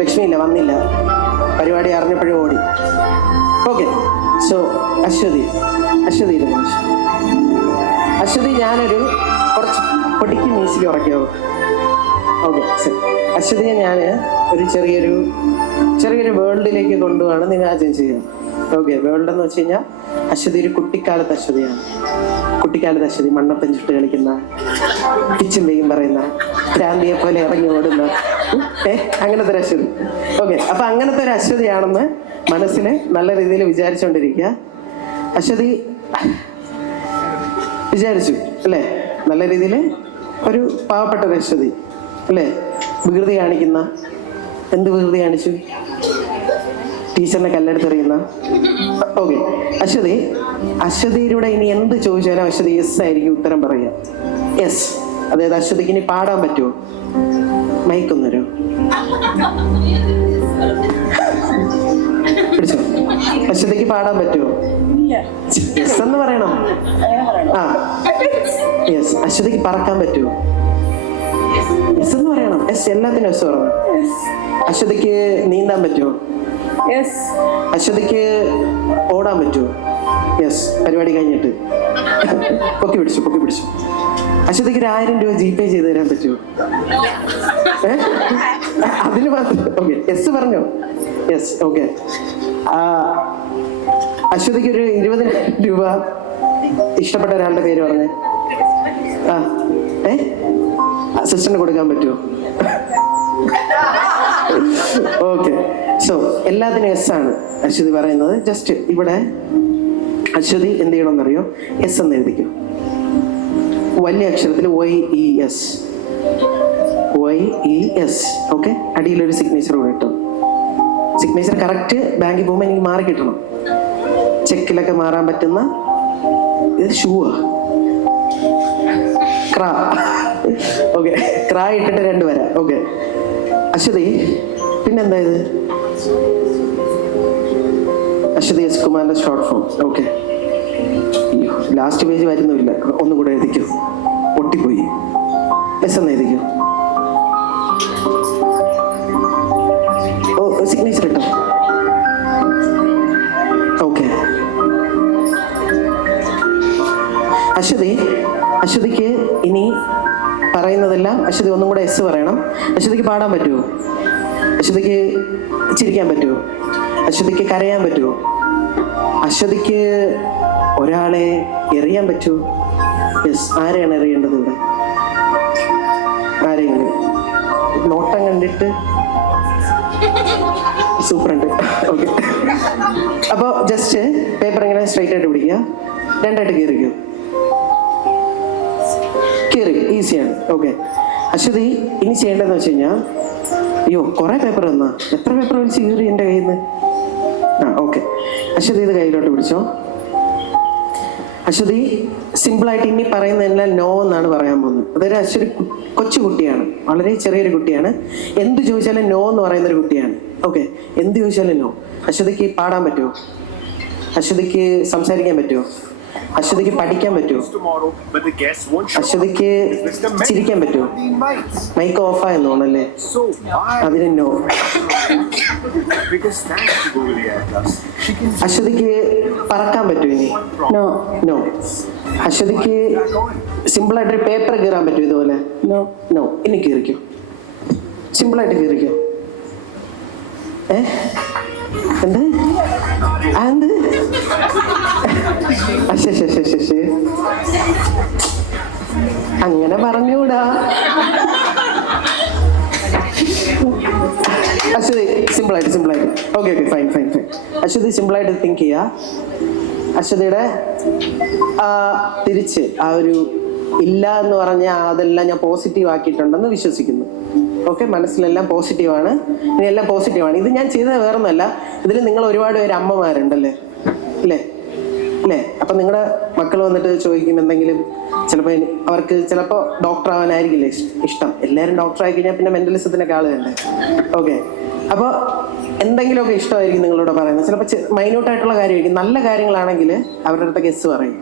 ലക്ഷ്മി ഇല്ല, വന്നില്ല. പരിപാടി അറിഞ്ഞപ്പോഴും ഓടി. ഓക്കെ, സോ അശ്വതി ഇരുന്നു. അശ്വതി, ഞാനൊരു കുറച്ച് പൊടിക്ക് മ്യൂസിക് ഉറക്കിയോ? ഓക്കെ, അശ്വതിയെ ഞാൻ ഒരു ചെറിയൊരു വേൾഡിലേക്ക് കൊണ്ടുപോവാണ് നിങ്ങൾ ആദ്യം ചെയ്യുക. ഓക്കെ, വേൾഡ് എന്ന് വെച്ച് കഴിഞ്ഞാൽ അശ്വതി ഒരു കുട്ടിക്കാലത്ത് അശ്വതിയാണ്. കുട്ടിക്കാലത്ത് അശ്വതി മണ്ണപ്പൻ ചുട്ട് കളിക്കുന്ന, കിച്ചും പേയും പറയുന്ന, ക്രാന്തിയെ പോലെ ഇറങ്ങി ഓടുന്ന അങ്ങനത്തെ ഒരു അശ്വതി. ഓക്കെ, അപ്പൊ അങ്ങനത്തെ ഒരു അശ്വതിയാണെന്ന് മനസ്സിൽ നല്ല രീതിയിൽ വിചാരിച്ചുകൊണ്ടിരിക്കുക. അശ്വതി വിചാരിച്ചു അല്ലേ? നല്ല രീതിയിൽ ഒരു പാവപ്പെട്ട ഒരു അശ്വതി അല്ലേ? വികൃതി കാണിക്കുന്ന, എന്ത് വികൃതി കാണിച്ചു? ടീച്ചറിനെ കല്ലെടുത്തെറിയുന്ന. ഓക്കെ, അശ്വതിയിലൂടെ ഇനി എന്ത് ചോദിച്ചാലും അശ്വതി യെസ് ആയിരിക്കും ഉത്തരം പറയുക. യെസ്. അതായത് അശ്വതിക്ക് ഇനി പാടാൻ പറ്റുമോ? മൈക്കൊന്നരോ? പിടിച്ചോ. അശ്വതിക്ക് പാടാൻ പറ്റുമോ? യെസ് എന്ന് പറയണം. ആ, യെസ്. അശ്വതിക്ക് പറക്കാൻ പറ്റുമോ? യെസ് എന്ന് പറയണം. യെസ്, എല്ലാത്തിനും യെസ് പറയണം. അശ്വതിക്ക് നീന്താൻ പറ്റുമോ? അശ്വതിക്ക് ഓടാൻ പറ്റുമോ? യെസ്. പരിപാടി കഴിഞ്ഞിട്ട് പൊക്കി പിടിച്ചു. അശ്വതിക്ക് 1000 രൂപ GPay ചെയ്ത് തരാൻ പറ്റുമോ? അതിന് മാത്രം. ഓക്കെ, യെസ് പറഞ്ഞോ? യെസ്. ഓക്കെ, അശ്വതിക്ക് ഒരു 20,000 രൂപ ഇഷ്ടപ്പെട്ട ഒരാളുടെ പേര് പറഞ്ഞേ. അസിസ്റ്റന്റ് കൊടുക്കാൻ പറ്റുമോ? ഓക്കെ, സോ എല്ലാത്തിനും യെസ് ആണ് അശ്വതി പറയുന്നത്. ജസ്റ്റ് ഇവിടെ അശ്വതി എന്ത് ചെയ്യണമെന്നറിയോ? യെസ് എന്ന് എഴുതിക്കും. വലിയ അക്ഷരത്തിൽ YES. ഓക്കെ, അടിയിലൊരു സിഗ്നേച്ചർ കൂടെ ഇട്ടു. സിഗ്നേച്ചർ കറക്റ്റ് ബാങ്കിൽ പോകുമ്പോൾ എനിക്ക് മാറി കിട്ടണം. ചെക്കിലൊക്കെ മാറാൻ പറ്റുന്ന. ഇത് ഷൂവാ. ക്രാ. ഓക്കെ, ക്രാ ഇട്ടിട്ട് 2 വരാം. ഓക്കെ, അശ്വതി പിന്നെന്താ ഇത്? അശ്വതി എസ് കുമാറിന്റെ short form. Okay, last page വരുന്നുമില്ല. ഒന്നുകൂടെ എഴുതിക്കോ. പൊട്ടിപ്പോയി. എസ് എന്ന് എഴുതിക്കോ. ഓ, സിഗ്നേച്ചർ ഇട്ടോ. ഓക്കെ, അശ്വതിക്ക് ഇനി പറയുന്നതെല്ലാം അശ്വതി ഒന്നും കൂടെ എസ് പറയണം. അശ്വതിക്ക് പാടാൻ പറ്റുമോ? അശ്വതിക്ക് ചിരിക്കാൻ പറ്റുമോ? അശ്വതിക്ക് കരയാൻ പറ്റുമോ? അശ്വതിക്ക് ഒരാളെ എറിയാൻ പറ്റുമോ? യെസ്. ആരെയാണ് എറിയേണ്ടത് ഇവിടെ? ആരെങ്കിലും നോട്ടം കണ്ടിട്ട് സൂപ്പറുണ്ട്. ഓക്കെ, അപ്പോൾ ജസ്റ്റ് പേപ്പർ ഇങ്ങനെ സ്ട്രൈറ്റ് ആയിട്ട് പിടിക്കുക. 2 ആയിട്ട് കീറിക്കോ. കീറി, ഈസിയാണ്. ഓക്കെ, അശ്വതി ഇനി ചെയ്യേണ്ടതെന്ന് വെച്ച് കഴിഞ്ഞാൽ, അയ്യോ കുറെ പേപ്പർ തന്നാ, എത്ര പേപ്പർ വലിച്ച് കീറി എൻ്റെ കയ്യിൽ നിന്ന്. ഓക്കെ, അശ്വതി ഇത് കയ്യിലോട്ട് പിടിച്ചോ. അശ്വതി സിമ്പിളായിട്ട് ഇനി പറയുന്നതെല്ലാം നോ എന്നാണ് പറയാൻ പോകുന്നത്. അതൊരു അശ്വതി കൊച്ചു കുട്ടിയാണ്, വളരെ ചെറിയൊരു കുട്ടിയാണ്. എന്ത് ചോദിച്ചാലും നോ എന്ന് പറയുന്നൊരു കുട്ടിയാണ്. ഓക്കെ, എന്ത് ചോദിച്ചാലും നോ. അശ്വതിക്ക് പാടാൻ പറ്റുമോ? അശ്വതിക്ക് സംസാരിക്കാൻ പറ്റുമോ? അശ്വതിക്ക് പഠിക്കാൻ പറ്റുമോ? അശ്വതിക്ക് ചിരിക്കാൻ പറ്റുമോ? മൈക്ക് ഓഫായെന്ന് തോന്നല്ലേ? അതിന് നോ. അശ്വതിക്ക് പറക്കാൻ പറ്റുമോ? ഇനി നോ. അശ്വതിക്ക് സിമ്പിളായിട്ടൊരു പേപ്പർ കീറാൻ പറ്റുമോ? ഇതുപോലെ നോ. ഇനി കീറിക്കോ, സിമ്പിളായിട്ട് കീറിക്കോ. എന്ത് അങ്ങനെ പറഞ്ഞൂടാ. അശ്വതി സിമ്പിളായിട്ട്. Okay, fine. അശ്വതി സിമ്പിളായിട്ട് തിങ്ക് ചെയ്യാ. അശ്വതിയുടെ തിരിച്ച് ആ ഒരു ഇല്ല എന്ന് പറഞ്ഞ അതെല്ലാം ഞാൻ പോസിറ്റീവ് ആക്കിയിട്ടുണ്ടെന്ന് വിശ്വസിക്കുന്നു. ഓക്കെ, മനസ്സിലെല്ലാം പോസിറ്റീവാണ്, ഇനി എല്ലാം പോസിറ്റീവാണ്. ഇത് ഞാൻ ചെയ്തത് വേറൊന്നുമല്ല, ഇതിൽ നിങ്ങൾ ഒരുപാട് പേര് അമ്മമാരുണ്ടല്ലേ, അല്ലേ അല്ലേ? അപ്പം നിങ്ങളുടെ മക്കൾ വന്നിട്ട് ചോദിക്കും എന്തെങ്കിലും, ചിലപ്പോൾ അവർക്ക് ചിലപ്പോൾ ഡോക്ടർ ആവാനായിരിക്കില്ലേ ഇഷ്ടം. എല്ലാവരും ഡോക്ടർ ആയി കഴിഞ്ഞാൽ പിന്നെ മെന്റലിസത്തിനൊക്കെ ആൾ വേണ്ടേ? ഓക്കെ, അപ്പോൾ എന്തെങ്കിലുമൊക്കെ ഇഷ്ടമായിരിക്കും നിങ്ങളോട് പറയുന്നത്. ചിലപ്പോൾ മൈന്യൂട്ടായിട്ടുള്ള കാര്യമായിരിക്കും. നല്ല കാര്യങ്ങളാണെങ്കിൽ അവരുടെ അടുത്ത് ഗെസ് പറയും.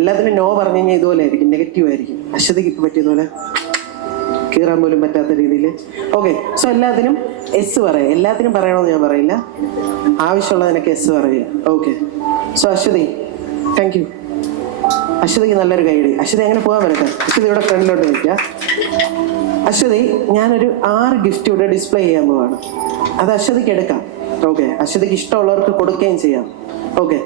എല്ലാത്തിനും നോ പറഞ്ഞു കഴിഞ്ഞാൽ ഇതുപോലെ ആയിരിക്കും, നെഗറ്റീവ് ആയിരിക്കും. അശ്വതിക്ക് ഇപ്പം പറ്റിയതുപോലെ കീറാൻ പോലും പറ്റാത്ത രീതിയിൽ. ഓക്കെ, സോ എല്ലാത്തിനും എസ് പറയാം. എല്ലാത്തിനും പറയണമെന്ന് ഞാൻ പറയില്ല, ആവശ്യമുള്ളതിനൊക്കെ എസ് പറയുക. Okay, so Aswathy, thank you. അശ്വതിക്ക് നല്ലൊരു ഗൈഡ്. അശ്വതി അങ്ങനെ പോകാൻ പറ്റട്ടെ. അശ്വതി ഇവിടെ ഫ്രണ്ടിലോട്ട് നിൽക്കുക. അശ്വതി, ഞാനൊരു 6 ഗിഫ്റ്റ് ഇവിടെ ഡിസ്പ്ലേ ചെയ്യാൻ പോവാണ്. അത് അശ്വതിക്ക് എടുക്കാം. ഓക്കെ, അശ്വതിക്ക് ഇഷ്ടമുള്ളവർക്ക് കൊടുക്കുകയും ചെയ്യാം. ഓക്കെ,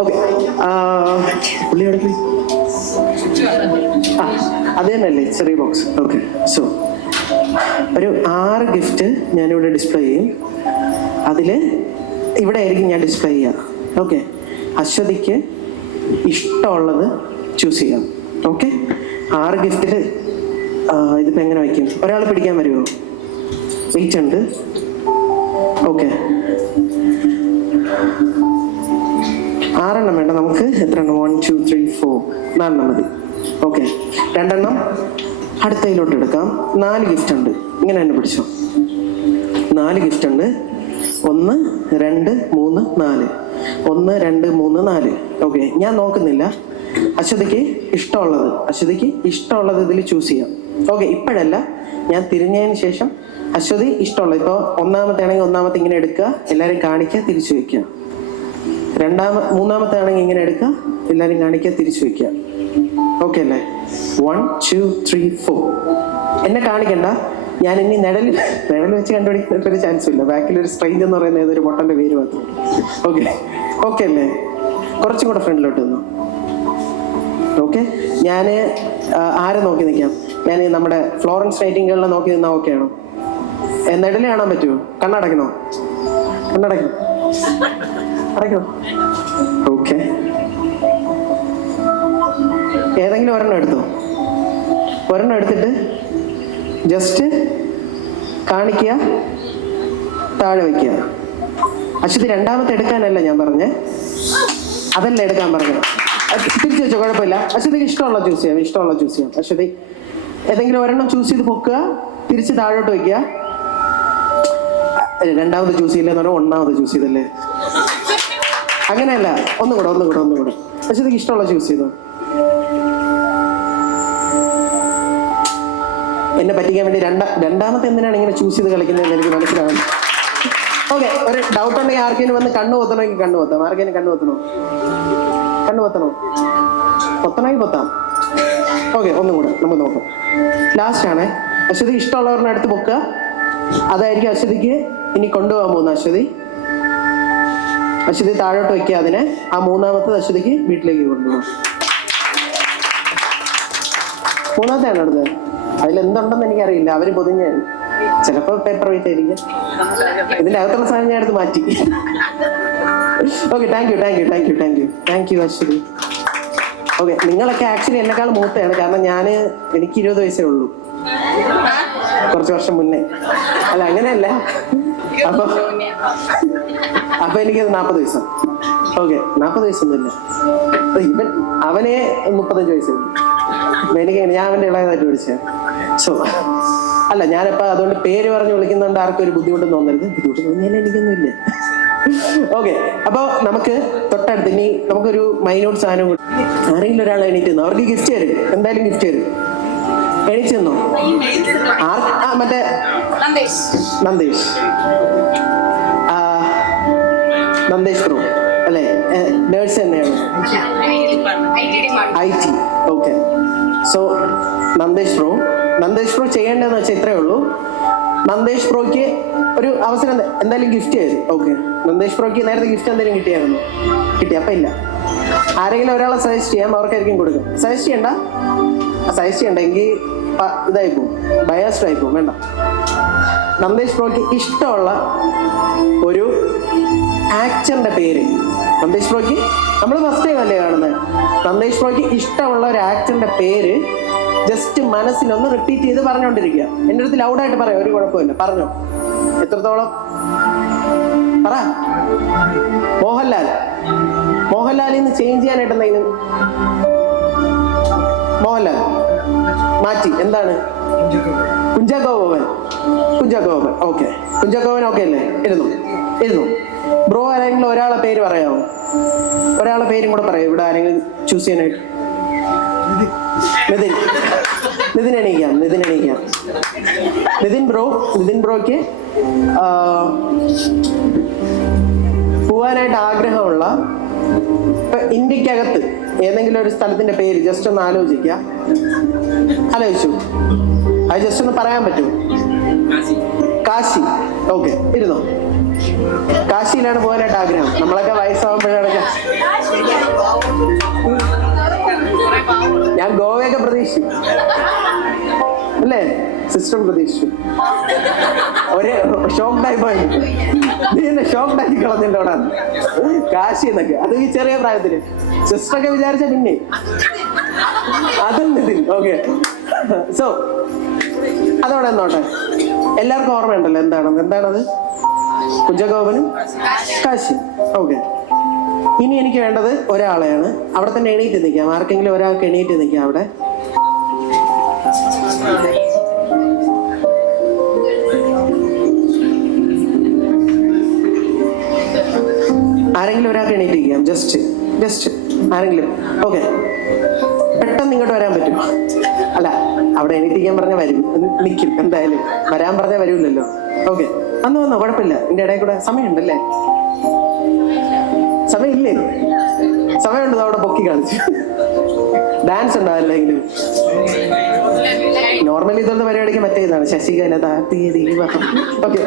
ഓക്കെ, പുള്ളിയോടെ അത് തന്നെയല്ലേ ചെറിയ ബോക്സ്. ഓക്കെ, സോ ഒരു 6 ഗിഫ്റ്റ് ഞാനിവിടെ ഡിസ്പ്ലേ ചെയ്യും. അതിൽ ഇവിടെ ആയിരിക്കും ഞാൻ ഡിസ്പ്ലേ ചെയ്യുക. ഓക്കെ, അശ്വതിക്ക് ഇഷ്ടമുള്ളത് ചൂസ് ചെയ്യാം. ഓക്കെ, 6 ഗിഫ്റ്റിൽ ഇതിപ്പോൾ എങ്ങനെ വയ്ക്കും? ഒരാൾ പിടിക്കാൻ വരുമോ? വെയിറ്റ് ഉണ്ട്. ഓക്കെ, 6 എണ്ണം വേണ്ട നമുക്ക്. എത്ര എണ്ണം? 1 2 3 4 4 എണ്ണം മതി. ഓക്കെ, 2 എണ്ണം അടുത്തയിലോട്ട് എടുക്കാം. 4 ഗിഫ്റ്റ് ഉണ്ട്. ഇങ്ങനെ തന്നെ പിടിച്ചോ. 4 ഗിഫ്റ്റ് ഉണ്ട്. 1 2 3 4. 1 2 3 4. ഓക്കെ, ഞാൻ നോക്കുന്നില്ല. അശ്വതിക്ക് ഇഷ്ടമുള്ളത് ഇതിൽ ചൂസ് ചെയ്യാം. ഓക്കെ, ഇപ്പോഴല്ല, ഞാൻ തിരിഞ്ഞതിന് ശേഷം അശ്വതി ഇഷ്ടമുള്ളത്. ഇപ്പോൾ ഒന്നാമത്തെ ആണെങ്കിൽ ഒന്നാമത്തെ ഇങ്ങനെ എടുക്കുക, എല്ലാവരും കാണിക്കുക, തിരിച്ചു വെക്കുക. മൂന്നാമത്തെ ആണെങ്കിൽ ഇങ്ങനെ എടുക്കുക, എല്ലാവരും കാണിക്കുക, തിരിച്ചു വെക്കുക. ഓക്കെ അല്ലേ? 1 2 3 4. എന്നെ കാണിക്കണ്ട, ഞാൻ ഇനി നിഴൽ വെച്ച് കണ്ടുപിടിക്കുന്നൊരു ചാൻസും ഇല്ല. ബാക്കിൽ ഒരു സ്ട്രെയിഞ്ച് എന്ന് പറയുന്ന ഏതൊരു പൊട്ടന്റെ പേര് മാത്രം. ഓക്കെ, ഓക്കെ അല്ലേ? കുറച്ചും കൂടെ ഫ്രണ്ടിലോട്ട് നിന്നു. ഓക്കെ, ഞാൻ ആരെ നോക്കി നിൽക്കാം? ഞാൻ നമ്മുടെ ഫ്ലോറൻസ് നൈറ്റിംഗേളിനെ നോക്കി നിന്നാൽ ഓക്കെ ആണോ? നെടല് കാണാൻ പറ്റുമോ? കണ്ണടയ്ക്കണോ? അടയ്ക്കണോ? ഓക്കെ, ഏതെങ്കിലും ഒരെണ്ണം എടുത്തോ. ഒരെണ്ണം എടുത്തിട്ട് ജസ്റ്റ് കാണിക്കുക, താഴെ വയ്ക്കുക. അശ്വതി രണ്ടാമത്തെ എടുക്കാനല്ല ഞാൻ പറഞ്ഞേ, അതല്ല എടുക്കാൻ പറഞ്ഞത്. തിരിച്ചു വെച്ചോ, കുഴപ്പമില്ല. അശ്വതിക്ക് ഇഷ്ടമുള്ള ചൂസ് ചെയ്യാം. അശ്വതി ഏതെങ്കിലും ഒരെണ്ണം ചൂസ് ചെയ്ത് പൊക്കുക, തിരിച്ച് താഴോട്ട് വയ്ക്കുക. രണ്ടാമത് ചൂസ് ചെയ്യില്ലെന്ന് പറഞ്ഞാൽ ഒന്നാമത് ചൂസ് ചെയ്തല്ലേ? അങ്ങനെയല്ല, ഒന്നുകൂടെ. അശ്വതിക്ക് ഇഷ്ടമുള്ള ചൂസ് ചെയ്തോ. എന്നെ പറ്റിക്കാൻ വേണ്ടി രണ്ടാമത്തെ എന്തിനാണ് ഇങ്ങനെ ചൂസ് ചെയ്ത് കളിക്കുന്നതെന്ന് എനിക്ക് മനസ്സിലാവും. ഓക്കെ, ഒരു ഡൗട്ട് ഉണ്ടെങ്കിൽ ആർക്കെങ്കിലും വന്ന് കണ്ണു പൊത്തണമെങ്കിൽ കണ്ണു പൊത്താം. ആർക്കെങ്കിലും കണ്ണു പൊത്തണോ? പൊത്തണമെങ്കിൽ പൊത്താം. ഓക്കെ, ഒന്നുകൂടെ നമുക്ക് നോക്കാം. ലാസ്റ്റ് ആണ്. അശ്വതി ഇഷ്ടമുള്ളവരുടെ അടുത്ത് പൊക്കുക. അതായിരിക്കും അശ്വതിക്ക് ഇനി കൊണ്ടുപോകാൻ പോകുന്ന. അശ്വതി താഴോട്ട് വയ്ക്കുക അതിനെ. ആ മൂന്നാമത്തത് അശ്വതിക്ക് വീട്ടിലേക്ക് കൊണ്ടുപോകും. മൂന്നാമത്തെയാണ് അടുത്തത്. അതിലെന്തുണ്ടെന്ന് എനിക്കറിയില്ല. അവര് പൊതിഞ്ഞ് ചിലപ്പോൾ പേപ്പർ വെയിറ്റ് ആയിരിക്കും. ഇതിന്റെ അകത്തുള്ള സാധനം ഞാൻ എടുത്ത് മാറ്റി. Okay, thank you Aswathy. Okay, നിങ്ങളൊക്കെ ആക്ച്വലി എന്നെക്കാൾ മൂത്തയാണ്. കാരണം എനിക്ക് 20 വയസ്സേ ഉള്ളൂ. കുറച്ച് വർഷം മുന്നേ. അല്ല, അങ്ങനെയല്ല. അപ്പൊ എനിക്കത് 40 വയസ്സാണ്. ഓക്കെ, 40 വയസ്സൊന്നുമില്ല. അവനെ 35 വയസ്സുള്ളൂ. ഞാൻ അവന്റെ ഇളയതായിട്ട് വിളിച്ചത്. സോ അല്ല, ഞാനിപ്പോ അതുകൊണ്ട് പേര് പറഞ്ഞ് വിളിക്കുന്നുണ്ട് ആർക്കും ഒരു ബുദ്ധിമുട്ടെന്ന് തോന്നരുത്. ബുദ്ധിമുട്ട് തോന്നിയാലും എനിക്കൊന്നുമില്ല. ഓക്കെ, അപ്പൊ നമുക്ക് തൊട്ടടുത്ത് ഇനി നമുക്കൊരു മൈന്യൂട്ട് സാധനം കൂടി. ആരെങ്കിലും ഒരാൾ എണീറ്റ് തന്നു. അവർക്ക് ഗിഫ്റ്റ് തരും, എന്തായാലും ഗിഫ്റ്റ് തരും. എണീറ്റ് തന്നോ? മറ്റേ നന്ദേഷ് ബ്രോ അല്ലേ? നേഴ്സ് തന്നെയാണ്, IT. ഓക്കെ, സോ നന്ദേഷ് ബ്രോ ചെയ്യേണ്ടതെന്ന് വെച്ചാൽ ഇത്രയേ ഉള്ളൂ. നന്ദേഷ് ബ്രോയ്ക്ക് ഒരു അവസരം എന്തായാലും ഗിഫ്റ്റ് ചെയ്തു. ഓക്കെ, നന്ദേഷ് ബ്രോയ്ക്ക് നേരത്തെ ഗിഫ്റ്റ് എന്തെങ്കിലും കിട്ടി? അപ്പം ഇല്ല. ആരെങ്കിലും ഒരാളെ സജസ്റ്റ് ചെയ്യാം, അവർക്കായിരിക്കും കൊടുക്കും. സജസ്റ്റ് ചെയ്യണ്ടെങ്കിൽ ഇതായി പോവും, ബയാസ്ഡ് ആയി പോവും. വേണ്ട. നന്ദേഷ് ബ്രോയ്ക്ക് ഇഷ്ടമുള്ള ഒരു ആക്ടറിന്റെ പേര് നന്ദേഷ് ബ്രോയ്ക്ക് നമ്മൾ ഫസ്റ്റ് ടൈം അല്ലേ കാണുന്നത്. നന്ദേഷ് ബ്രോയ്ക്ക് ഇഷ്ടമുള്ള ഒരു ആക്ടറിന്റെ പേര് ജസ്റ്റ് മനസ്സിലൊന്ന് റിപ്പീറ്റ് ചെയ്ത് പറഞ്ഞുകൊണ്ടിരിക്കുക. എൻ്റെ അടുത്ത് ലൗഡായിട്ട് പറയാം, ഒരു കുഴപ്പമില്ല, പറഞ്ഞോ. എത്രത്തോളം പറ. മോഹൻലാൽ. മോഹൻലാലിൽ നിന്ന് ചേഞ്ച് ചെയ്യാനായിട്ട് എന്തെങ്കിലും? മോഹൻലാൽ മാറ്റി എന്താണ്? കുഞ്ചാക്കോ ബോബൻ. കുഞ്ചാക്കോ ബോബൻ. ഓക്കെ, കുഞ്ചാക്കോ ബോബൻ ഓക്കെ അല്ലേ? ഇരുന്നു. ബ്രോ ആരെങ്കിലും ഒരാളെ പേര് പറയാമോ? ഒരാളെ പേരും കൂടെ പറയാം ഇവിടെ ആരെങ്കിലും ചൂസ് ചെയ്യാനായിട്ട്. നിതിൻ എണീക്കാം. നിതിൻ ബ്രോയ്ക്ക് പോവാനായിട്ട് ആഗ്രഹമുള്ള, ഇപ്പൊ ഇന്ത്യക്കകത്ത് ഏതെങ്കിലും ഒരു സ്ഥലത്തിന്റെ പേര് ജസ്റ്റ് ഒന്ന് ആലോചിച്ചു. അത് ജസ്റ്റ് ഒന്ന് പറയാൻ പറ്റുമോ? കാശി. ഓക്കെ, ഇരുന്നോ. കാശിയിലാണ് പോകാനായിട്ട് ആഗ്രഹം. നമ്മളൊക്കെ വയസ്സാവുമ്പോഴാണ്. ഞാൻ ഗോവയൊക്കെ പ്രതീക്ഷിച്ചു അല്ലേ? സിസ്റ്റം പ്രതീക്ഷിച്ചു. ഒരു ഷോക്ക്ഡായി പോയി. നീ എന്നെ ഷോക്ക്ഡാക്കി കളഞ്ഞല്ലോ അവിടെ. കാശി എന്നൊക്കെ, അത് ഈ ചെറിയ പ്രായത്തില് സിസ്റ്ററൊക്കെ വിചാരിച്ച പിന്നെ അതും നിതിൻ. ഓക്കെ, സോ അതോടെ എന്നോട്ടെ. എല്ലാവർക്കും ഓർമ്മയുണ്ടല്ലോ എന്താണത്? കുഞ്ചാക്കോ ബോബനും കാശി. ഓക്കെ, ഇനി എനിക്ക് വേണ്ടത് ഒരാളെയാണ്. അവിടെ തന്നെ എണീറ്റ് നിൽക്കാം. ആർക്കെങ്കിലും ഒരാൾക്ക് എണീറ്റ് നിൽക്കാം അവിടെ. ആരെങ്കിലും ഒരാൾക്ക് എണീറ്റ് നിൽക്കാം. ജസ്റ്റ് ആരെങ്കിലും. ഓക്കെ, പെട്ടെന്ന് ഇങ്ങോട്ട് വരാൻ പറ്റും? അല്ല, അവിടെ എണീറ്റിരിക്കാൻ പറഞ്ഞാൽ വരും, നിൽക്കും എന്തായാലും. വരാൻ പറഞ്ഞാൽ വരൂല്ലല്ലോ. ഓക്കെ, വന്നോ, കുഴപ്പമില്ല. ഇതിന്റെ ഇടയിൽ കൂടെ സമയമുണ്ടല്ലേ? സമയമില്ലേ? സമയമുണ്ട്. അവിടെ പൊക്കി കാണിച്ചു. ഡാൻസ് ഉണ്ടോ അല്ലെങ്കിലും? നോർമലി ഇതുള്ള പരിപാടിക്ക് മറ്റേതാണ് ശശികല. ഓക്കെ,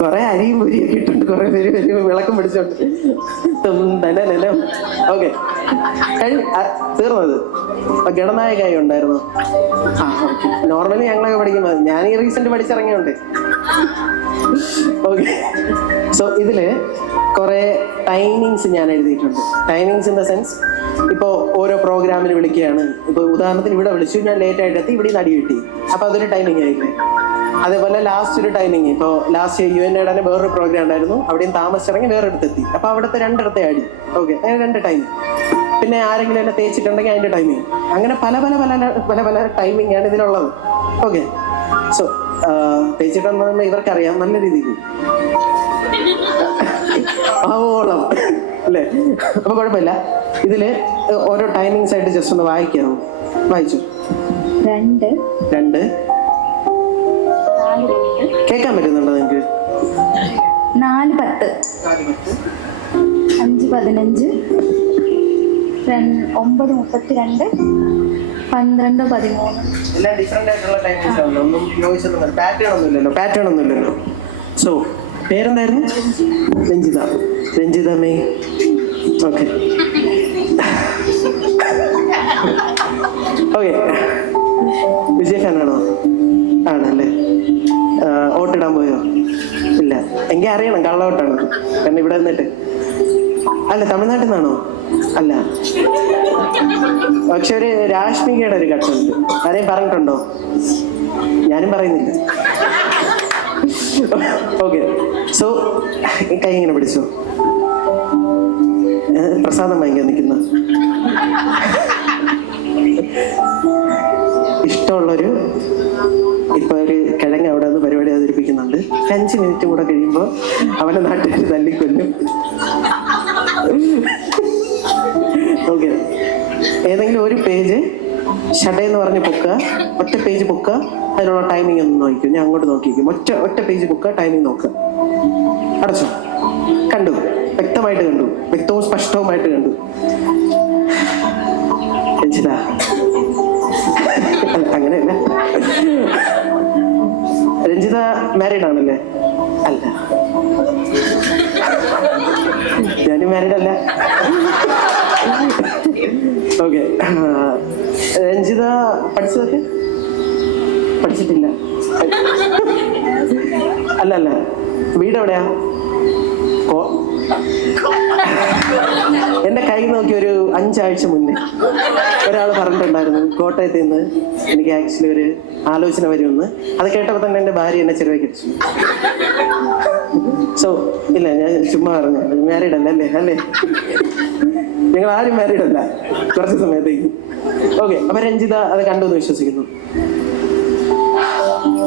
കൊറേ അരിയും പൊരിയൊക്കെ ഇട്ടുണ്ട്. കുറെ പേര് വിളക്കം പിടിച്ചോണ്ട്. ഓക്കെ, തീർന്നത്. ഗണനായകായി ഉണ്ടായിരുന്നു. ഓക്കെ, നോർമലി ഞങ്ങളൊക്കെ പഠിക്കുമ്പോൾ ഞാൻ ഈ റീസെന്റ് പഠിച്ചിറങ്ങിയോണ്ട്. ഓക്കെ, സോ ഇതില് കുറെ ടൈമിങ്സ് ഞാൻ എഴുതിയിട്ടുണ്ട്. ടൈമിങ്സ് ഇൻ ദ സെൻസ്, ഇപ്പോൾ ഓരോ പ്രോഗ്രാമിന് വിളിക്കുകയാണ്. ഇപ്പോൾ ഉദാഹരണത്തിന് ഇവിടെ വിളിച്ചു, ഞാൻ ലേറ്റ് ആയിട്ട് എത്തി, ഇവിടെ അടി കിട്ടി, അപ്പൊ അതൊരു ടൈമിങ് ആയില്ലേ? അതേപോലെ ലാസ്റ്റ് ഒരു ടൈമിങ്, ഇപ്പോൾ ലാസ്റ്റ് UN-യുടെ തന്നെ വേറൊരു പ്രോഗ്രാം ഉണ്ടായിരുന്നു, അവിടെയും താമസിച്ചിറങ്ങി വേറൊരിടത്തെത്തി, അപ്പൊ അവിടുത്തെ രണ്ടിടത്തെ അടി. ഓക്കെ, അങ്ങനെ 2 ടൈമിങ്. പിന്നെ ആരെങ്കിലും എന്നെ തേച്ചിട്ടുണ്ടെങ്കിൽ അതിന്റെ ടൈമിങ്. അങ്ങനെ പല ടൈമിങ് ആണ് ഇതിനുള്ളത്. ഓക്കെ, സോ തേച്ചിട്ടുണ്ടെന്ന് ഇവർക്കറിയാം നല്ല രീതിയിൽ ആവോളം അല്ലേ? അപ്പൊ കുഴപ്പമില്ല. ഇതില് ഓരോ ടൈമിങ്സ് ആയിട്ട് ജസ്റ്റ് ഒന്ന് വായിക്കാമോ? വായിച്ചു. 2 കേൾക്കാൻ പറ്റുന്നുണ്ടോ നിങ്ങൾക്ക്? 4:10 5:15 9:32 12:13. എല്ലാം ഡിഫറെന്റ് ആയിട്ടുള്ള ടൈമിങ്സ് ആണ്. ഒന്നും നോയിസ് പാറ്റേൺ ഒന്നുമില്ലല്ലോ. സോ പേരെന്തായിരുന്നു? രഞ്ജിത മേ. ഓക്കെ, വിജയ് ഫാനാണോ? ആണല്ലേ. വോട്ടിടാൻ പോയോ? ഇല്ല. എങ്കിൽ അറിയണം കള്ളവോട്ടാണ്. കാരണം ഇവിടെ നിന്നിട്ട് അല്ല, തമിഴ്നാട്ടിൽ നിന്നാണോ? അല്ല, പക്ഷെ ഒരു രാഷ്മികയുടെ ഒരു ഘട്ടമുണ്ട്. ആരെയും പറഞ്ഞിട്ടുണ്ടോ? ഞാനും പറയുന്നില്ല. ഓക്കെ, സോ കൈ ഇങ്ങനെ പിടിച്ചോ. പ്രസാദം വാങ്ങിക്കാൻ നിൽക്കുന്ന ഇഷ്ടമുള്ളൊരു ഇപ്പൊ ഒരു കിഴങ്ങ് അവിടെ നിന്ന് പരിപാടി അവതരിപ്പിക്കുന്നുണ്ട്. 5 മിനിറ്റ് കൂടെ കഴിയുമ്പോൾ അവന്റെ നാട്ടുകാർ തല്ലിക്കൊല്ലും. ഓക്കെ, ഏതെങ്കിലും ഒരു പേജ് ഷടയെന്ന് പറഞ്ഞ് പൊക്കുക. ഒറ്റ പേജ് പൊക്കുക, അതിനുള്ള ടൈമിംഗ് ഒന്ന് നോക്കും. ഞാൻ അങ്ങോട്ട് നോക്കിയിരിക്കും. ഒറ്റ പേജ് പൊക്കുക, ടൈമിംഗ് നോക്കുക. അടച്ചു. കണ്ടു, വ്യക്തമായിട്ട് കണ്ടു, വ്യക്തവും സ്പഷ്ടവുമായിട്ട് കണ്ടു. രഞ്ജിത അങ്ങനെയല്ല. രഞ്ജിത മാരീഡ് ആണല്ലേ? അല്ല, ഞാനും മാരീഡ് അല്ല. ഓക്കെ, രഞ്ജിത പഠിച്ചതൊക്കെ പഠിച്ചിട്ടില്ല. അല്ല, വീട് എവിടെയാ? എൻ്റെ കൈ നോക്കി ഒരു 5 ആഴ്ച മുന്നേ ഒരാൾ പറഞ്ഞിട്ടുണ്ടായിരുന്നു കോട്ടയത്ത് നിന്ന് എനിക്ക് ആക്ച്വലി ഒരു ആലോചന വരുമെന്ന്. അത് കേട്ടപ്പോൾ തന്നെ എൻ്റെ ഭാര്യ എന്നെ ചെറുതായി അടിച്ചു. സോ ഇല്ല, ഞാൻ ചുമ്മാ പറഞ്ഞു, മാരീഡ് അല്ല അല്ലേ? ഞങ്ങൾ ആരും മാരീഡ് അല്ല കുറച്ച് സമയത്തേക്ക്. ഓക്കെ, അപ്പൊ രഞ്ജിത അത് കണ്ടു എന്ന് വിശ്വസിക്കുന്നു.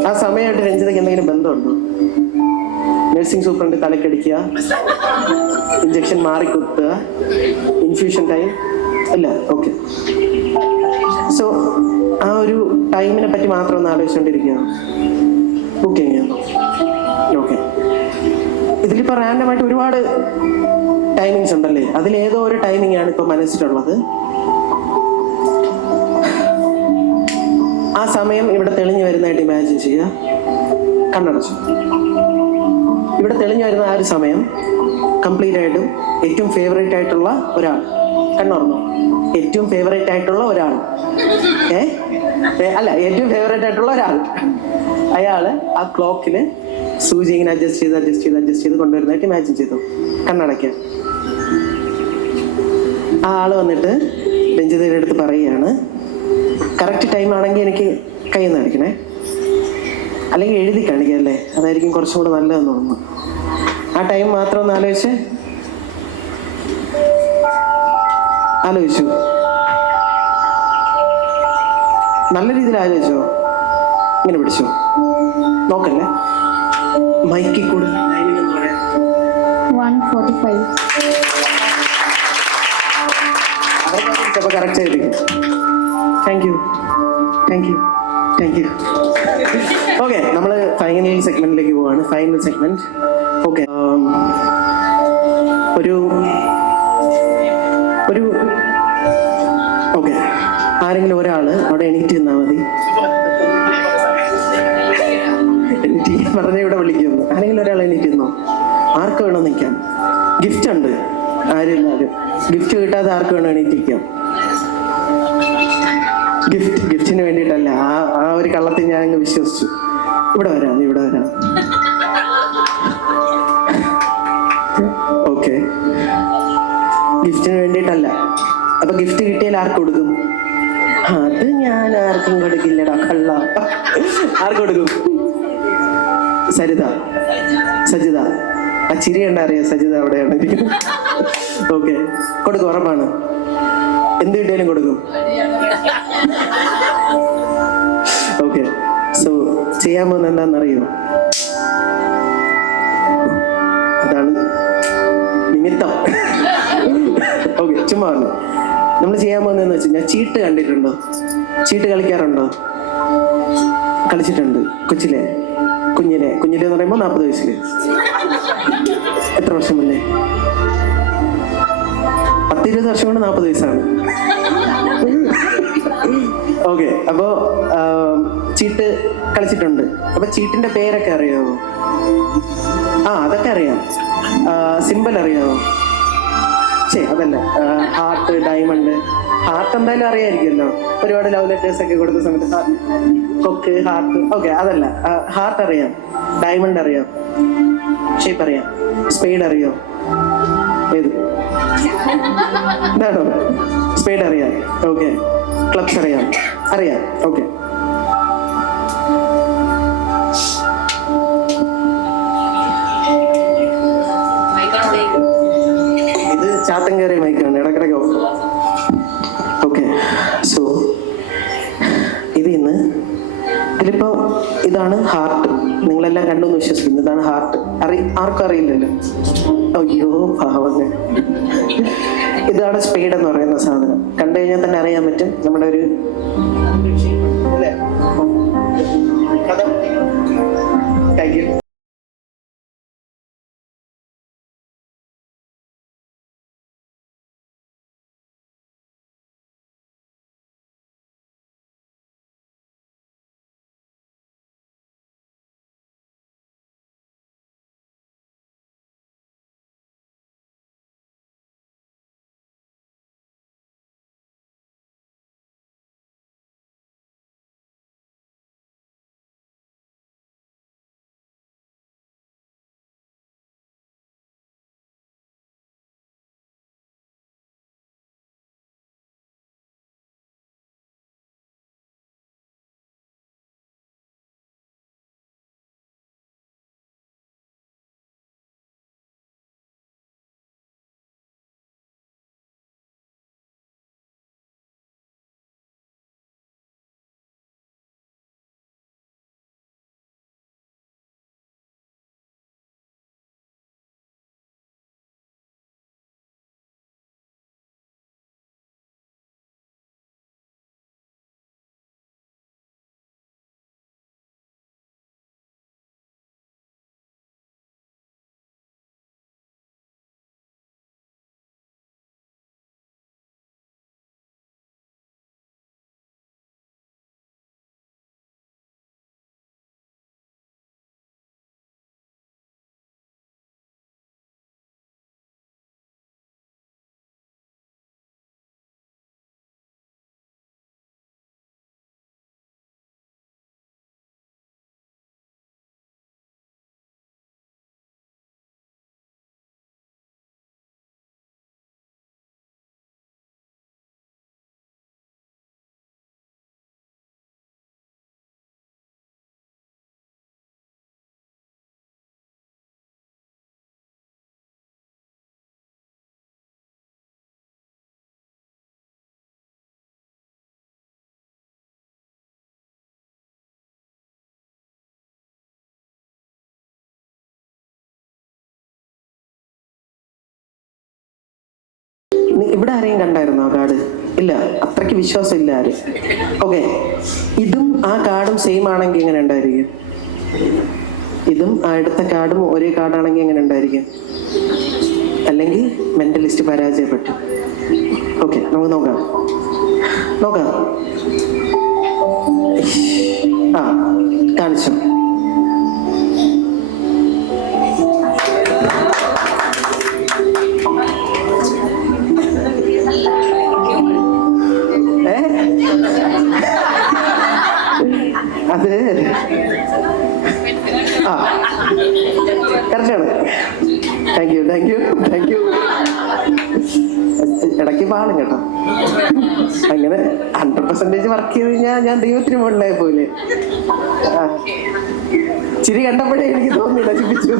ആ സമയമായിട്ട് രഞ്ജിതയ്ക്ക് എന്തെങ്കിലും ബന്ധമുണ്ടോ? നഴ്സിംഗ് സൂപ്രണ്ട് തലക്കടിക്കുക, ഇഞ്ചക്ഷൻ മാറിക്കുത്തുക, ഇൻഫ്യൂഷൻ ടൈം ഇല്ല. ഓക്കെ, സോ ആ ഒരു ടൈമിനെ പറ്റി മാത്രം ഒന്ന് ആലോചിച്ചുകൊണ്ടിരിക്കുകയാണ്. ബുക്കിംഗ് ചെയ്യുന്നു. ഓക്കെ, ഇതിലിപ്പോൾ റാൻഡമായിട്ട് ഒരുപാട് ടൈമിങ്സ് ഉണ്ടല്ലേ? അതിലേതോ ഒരു ടൈമിംഗ് ആണ് ഇപ്പോൾ മനസ്സിലുള്ളത്. ആ സമയം ഇവിടെ തെളിഞ്ഞു വരുന്നതായിട്ട് ഇമാജിൻ ചെയ്യുക. കണ്ണടച്ചു. ഇവിടെ തെളിഞ്ഞു വരുന്ന ആ ഒരു സമയം കംപ്ലീറ്റ് ആയിട്ടും ഏറ്റവും ഫേവറേറ്റ് ആയിട്ടുള്ള ഒരാൾ, കണ്ണുറന്നു, ഏറ്റവും ഫേവറേറ്റ് ആയിട്ടുള്ള ഒരാൾ, അല്ല, ഏറ്റവും ഫേവറേറ്റ് ആയിട്ടുള്ള ഒരാൾ, അയാള് ആ ക്ലോക്കിന് സൂചി ഇങ്ങനെ അഡ്ജസ്റ്റ് ചെയ്ത് കൊണ്ടുവരുന്നതായിട്ട് ഇമാജിൻ ചെയ്തു. കണ്ണടയ്ക്കാം. ആ ആള് വന്നിട്ട് രഞ്ജിതയുടെ അടുത്ത് പറയുകയാണ്, കറക്റ്റ് ടൈം ആണെങ്കിൽ എനിക്ക് കയ്യിൽ നിന്ന് അടിക്കണേ, അല്ലെങ്കിൽ എഴുതി കാണിക്കല്ലേ, അതായിരിക്കും കുറച്ചും കൂടെ നല്ലതെന്ന് തോന്നുന്നു. ആ ടൈം മാത്രം ഒന്ന് ആലോചിച്ചു. നല്ല രീതിയിൽ ആലോചിച്ചോ? ഇങ്ങനെ പിടിച്ചോ, നോക്കല്ലേ, മൈക്കിൽ കൂടെ ടൈമിംഗ് എന്ന് പറയാം. 1:45. ചിലപ്പോൾ കറക്റ്റ് ആയിരിക്കും. Thank you. ഓക്കെ, നമ്മൾ ഫൈനൽ സെഗ്മെന്റിലേക്ക് പോവാണ്. Final segment. ഓക്കെ, ഒരു ഓക്കെ, ആരെങ്കിലും ഒരാള് അവിടെ എണീറ്റ് നിന്നാൽ മതി. പറഞ്ഞ ഇവിടെ വിളിക്കുന്നു. ആരെങ്കിലും ഒരാൾ എണീറ്റ് നിന്നോ. ആർക്ക് വേണോ നിൽക്കാം. ഗിഫ്റ്റ് ഉണ്ട്. ആരെല്ലാവരും ഗിഫ്റ്റ് കിട്ടാതെ ആർക്ക് വേണോ എണീറ്റിരിക്കാം. ഗിഫ്റ്റിന് വേണ്ടിയിട്ടല്ല, ആ ഒരു കള്ളത്തിൽ ഞാൻ അങ്ങ് വിശ്വസിച്ചു. ഇവിടെ വരാം. ഓക്കെ, ഗിഫ്റ്റിന് വേണ്ടിയിട്ടല്ല. അപ്പൊ ഗിഫ്റ്റ് കിട്ടിയാൽ ആർക്ക് കൊടുക്കും? അത് ഞാൻ ആർക്കും കൊടുക്കില്ലടാ, കള്ള. ആർക്ക് കൊടുക്കും? സജിത. ആ ചിരി കണ്ടറിയാം സജിത അവിടെയാണ്. ഓക്കെ, കൊടുക്കും, ഉറപ്പാണ്. എന്ത് കിട്ടിയാലും കൊടുക്കും. ഓക്കെ, സോ ചെയ്യാൻ പോകുന്ന എന്താണെന്നറിയോ? അതാണ് നിമിത്തം. ഓക്കെ, ചുമ്മാ പറഞ്ഞു. നമ്മൾ ചെയ്യാൻ പോകുന്നതെന്ന് വെച്ച് കഴിഞ്ഞാൽ, ചീട്ട് കണ്ടിട്ടുണ്ടോ? ചീട്ട് കളിക്കാറുണ്ടോ? കളിച്ചിട്ടുണ്ട് കുഞ്ഞിലെ എന്ന് പറയുമ്പോൾ 40 വയസ്സില്. എത്ര വർഷം മുന്നേ? 10-20 വർഷം കൊണ്ട് 40 വയസ്സാണ്. ഓക്കെ, അപ്പോ ചീട്ട് കളിച്ചിട്ടുണ്ട്. അപ്പൊ ചീട്ടിന്റെ പേരൊക്കെ അറിയാമോ? അതൊക്കെ അറിയാം. സിമ്പിൾ അറിയാമോ? അതല്ല, ഹാർട്ട്, ഡയമണ്ട്. ഹാർട്ട് എന്തായാലും അറിയായിരിക്കുമല്ലോ, ഒരുപാട് ലവ് ലെറ്റേഴ്സ് ഒക്കെ കൊടുത്ത സമയത്ത്. കൊക്ക്, ഹാർട്ട്. ഓക്കെ, അതല്ല. ഹാർട്ട് അറിയാം, ഡയമണ്ട് അറിയാം, ഷേപ്പ് അറിയാം, സ്പെയ്ഡ് അറിയോ? ഏത്? ഇതാണോ? സ്പെയ്ഡ് അറിയാം. ഓക്കെ, ക്ലബ്സ് അറിയാം. ഓക്കെ, ഇത് ചാത്തൻ കയറിയ മൈക്കാണ്, ഇടക്കിടക്ക് ഓഫ്. ഓക്കെ, സോ ഇതിലിപ്പോ ഇതാണ് ഹാർട്ട്. നിങ്ങളെല്ലാം കണ്ടെന്ന് വിശ്വസിക്കുന്നു. ഇതാണ് ഹാർട്ട്. ആർക്കും അറിയില്ലല്ലോ. അയ്യോ പാവന്നെ. ഇതാണ് സ്പീഡ് എന്ന് പറയുന്ന സാധനം. കണ്ടു കഴിഞ്ഞാൽ തന്നെ അറിയാൻ പറ്റും നമ്മുടെ ഒരു താങ്ക് യു. ഇവിടെ ആരെയും കണ്ടായിരുന്നോ ആ കാർഡ്? ഇല്ല, അത്രയ്ക്ക് വിശ്വാസം ഇല്ല ആരും. ഓക്കെ, ഇതും ആ കാർഡും സെയിം ആണെങ്കിൽ എങ്ങനെ ഉണ്ടായിരിക്കും? ഇതും ആ അടുത്ത കാർഡും ഒരേ കാർഡാണെങ്കിൽ എങ്ങനെ ഉണ്ടായിരിക്കും? അല്ലെങ്കിൽ മെന്റലിസ്റ്റ് പരാജയപ്പെട്ടു. ഓക്കെ, നമുക്ക് നോക്കാം. ആ, കാണിച്ചു. അത് ആ കറക്റ്റാണ്. Thank you. ഇടയ്ക്ക് പാടും കേട്ടോ. അങ്ങനെ 100% വർക്ക് ചെയ്ത് കഴിഞ്ഞാൽ ഞാൻ ദൈവത്തിന് മുകളിലായി പോലെ. ചിരി കണ്ടപ്പോഴേ എനിക്ക് തോന്നി നശിപ്പിച്ചു.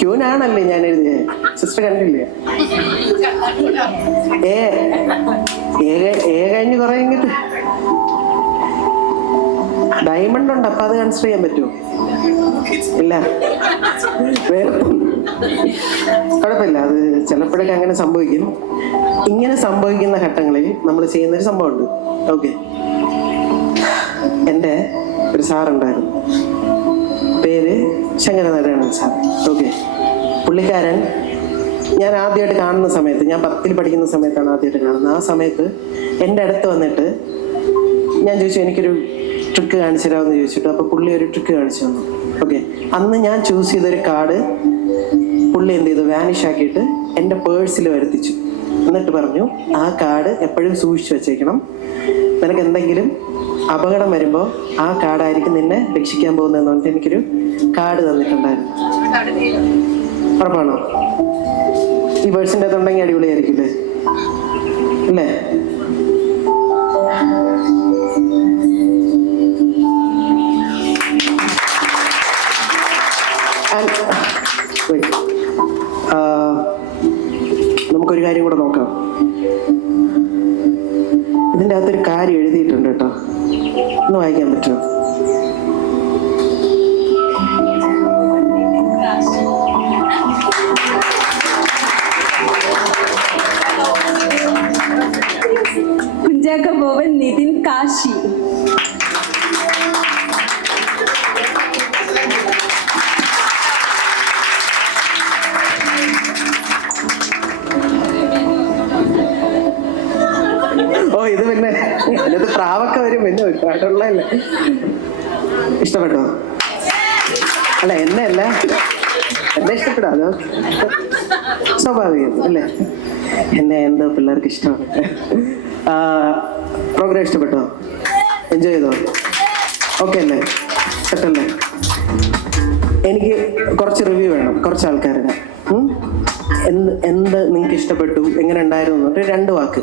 ക്യൂനാണല്ലേ ഞാൻ എഴുതിയ? സിസ്റ്റർ കണ്ടില്ലേ? കഴിഞ്ഞ് കുറെ ഇങ്ങോട്ട് ഡയമണ്ട് ഉണ്ട്. അപ്പൊ അത് കൺസിഡർ ചെയ്യാൻ പറ്റുമോ? ഇല്ല, കുഴപ്പമില്ല. അത് ചിലപ്പോഴൊക്കെ അങ്ങനെ സംഭവിക്കും. ഇങ്ങനെ സംഭവിക്കുന്ന ഘട്ടങ്ങളിൽ നമ്മൾ ചെയ്യുന്നൊരു സംഭവമുണ്ട്. ഓക്കെ, എൻ്റെ ഒരു സാറുണ്ടായിരുന്നു, പേര് ശങ്കരനാരായണൻ സാർ. ഓക്കെ, പുള്ളിക്കാരൻ ഞാൻ ആദ്യമായിട്ട് കാണുന്ന സമയത്ത്, ഞാൻ 10ൽ പഠിക്കുന്ന സമയത്താണ് ആദ്യമായിട്ട് കാണുന്നത്. ആ സമയത്ത് എൻ്റെ അടുത്ത് വന്നിട്ട് ഞാൻ ചോദിച്ചു, എനിക്കൊരു ട്രിക്ക് കാണിച്ചു തരാമെന്ന് ചോദിച്ചിട്ട്. അപ്പോൾ പുള്ളി ഒരു ട്രിക്ക് കാണിച്ചു തന്നു. ഓക്കെ, അന്ന് ഞാൻ ചൂസ് ചെയ്തൊരു കാർഡ് പുള്ളി എന്ത് ചെയ്തു, വാനിഷ് ആക്കിയിട്ട് എൻ്റെ പേഴ്സിൽ വരുത്തിച്ചു. എന്നിട്ട് പറഞ്ഞു, ആ കാർഡ് എപ്പോഴും സൂക്ഷിച്ചു വെച്ചേക്കണം. നിനക്ക് എന്തെങ്കിലും അപകടം വരുമ്പോൾ ആ കാർഡായിരിക്കും നിന്നെ രക്ഷിക്കാൻ പോകുന്നതെന്ന് പറഞ്ഞിട്ട് എനിക്കൊരു കാർഡ് തന്നിട്ടുണ്ടായിരുന്നു. ഉറപ്പാണോ? ഈ പേഴ്സിൻ്റെ അകത്തുണ്ടെങ്കിൽ അടിപൊളിയായിരിക്കില്ലേ? അല്ലേ? നമുക്കൊരു കാര്യം കൂടെ നോക്കാം. ഇതിൻ്റെ അകത്തൊരു കാര്യം എഴുതിയിട്ടുണ്ട് കേട്ടോ, ഒന്ന് വായിക്കാൻ പറ്റുമോ? കുഞ്ചാക്ക ബോബൻ, നിതിൻ കാശി. ഓ, ഇത് പിന്നെ അതിനകത്ത് പ്രാവൊക്കെ വരും. പിന്നെ ഒരുപാടുള്ളതല്ലേ. ഇഷ്ടപ്പെട്ടോ? അല്ല, എന്നെ ഇഷ്ടപ്പെടാം. അതോ സ്വാഭാവികം അല്ലേ? എന്നെ എന്തോ പിള്ളേർക്ക് ഇഷ്ടമാണ്. പ്രോഗ്രാം ഇഷ്ടപ്പെട്ടോ? എൻജോയ് ചെയ്തോ? ഓക്കെ അല്ലേ? സെറ്റല്ലേ? എനിക്ക് കുറച്ച് റിവ്യൂ വേണം, കുറച്ച് ആൾക്കാരുടെ. എന്ത് നിങ്ങൾക്ക് ഇഷ്ടപ്പെട്ടു, എങ്ങനെ ഉണ്ടായിരുന്നു എന്നിട്ട് 2 വാക്ക്.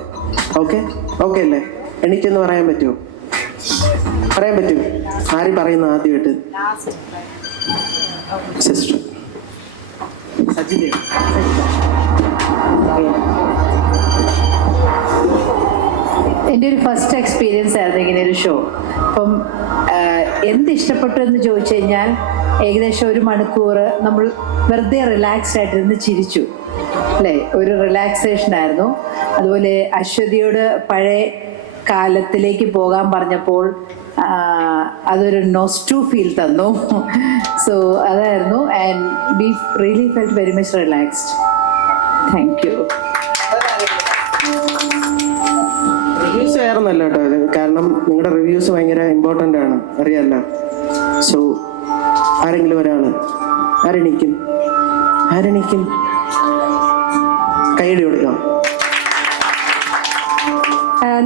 ഓക്കെ അല്ലേ? എനിക്കൊന്ന് പറയാൻ പറ്റുമോ? ആര് പറയുന്നു ആദ്യമായിട്ട്? സിസ്റ്റർ സജിത. എൻ്റെ ഒരു ഫസ്റ്റ് എക്സ്പീരിയൻസ് ആയിരുന്നു ഇങ്ങനെ ഒരു ഷോ. അപ്പം എന്ത് ഇഷ്ടപ്പെട്ടു എന്ന് ചോദിച്ചു കഴിഞ്ഞാൽ ഏകദേശം 1 മണിക്കൂർ നമ്മൾ വെറുതെ റിലാക്സ്ഡ് ആയിട്ടിരുന്ന് ചിരിച്ചു അല്ലേ? ഒരു റിലാക്സേഷൻ ആയിരുന്നു. അതുപോലെ അശ്വതിയോട് പഴയ കാലത്തിലേക്ക് പോകാൻ പറഞ്ഞപ്പോൾ അതൊരു നോസ്റ്റു ഫീൽ തന്നു. സോ അതായിരുന്നു. And we really felt very much relaxed. Thank you. Reviews ആയിരുന്നല്ലോ കേട്ടോ ഇത്. കാരണം നിങ്ങളുടെ റിവ്യൂസ് ഭയങ്കര ഇമ്പോർട്ടൻ്റ് ആണ്, അറിയാമല്ലോ. സോ ആരെങ്കിലും ഒരാൾ ആരെണിക്കും കൈയടി കൊടുക്കാം.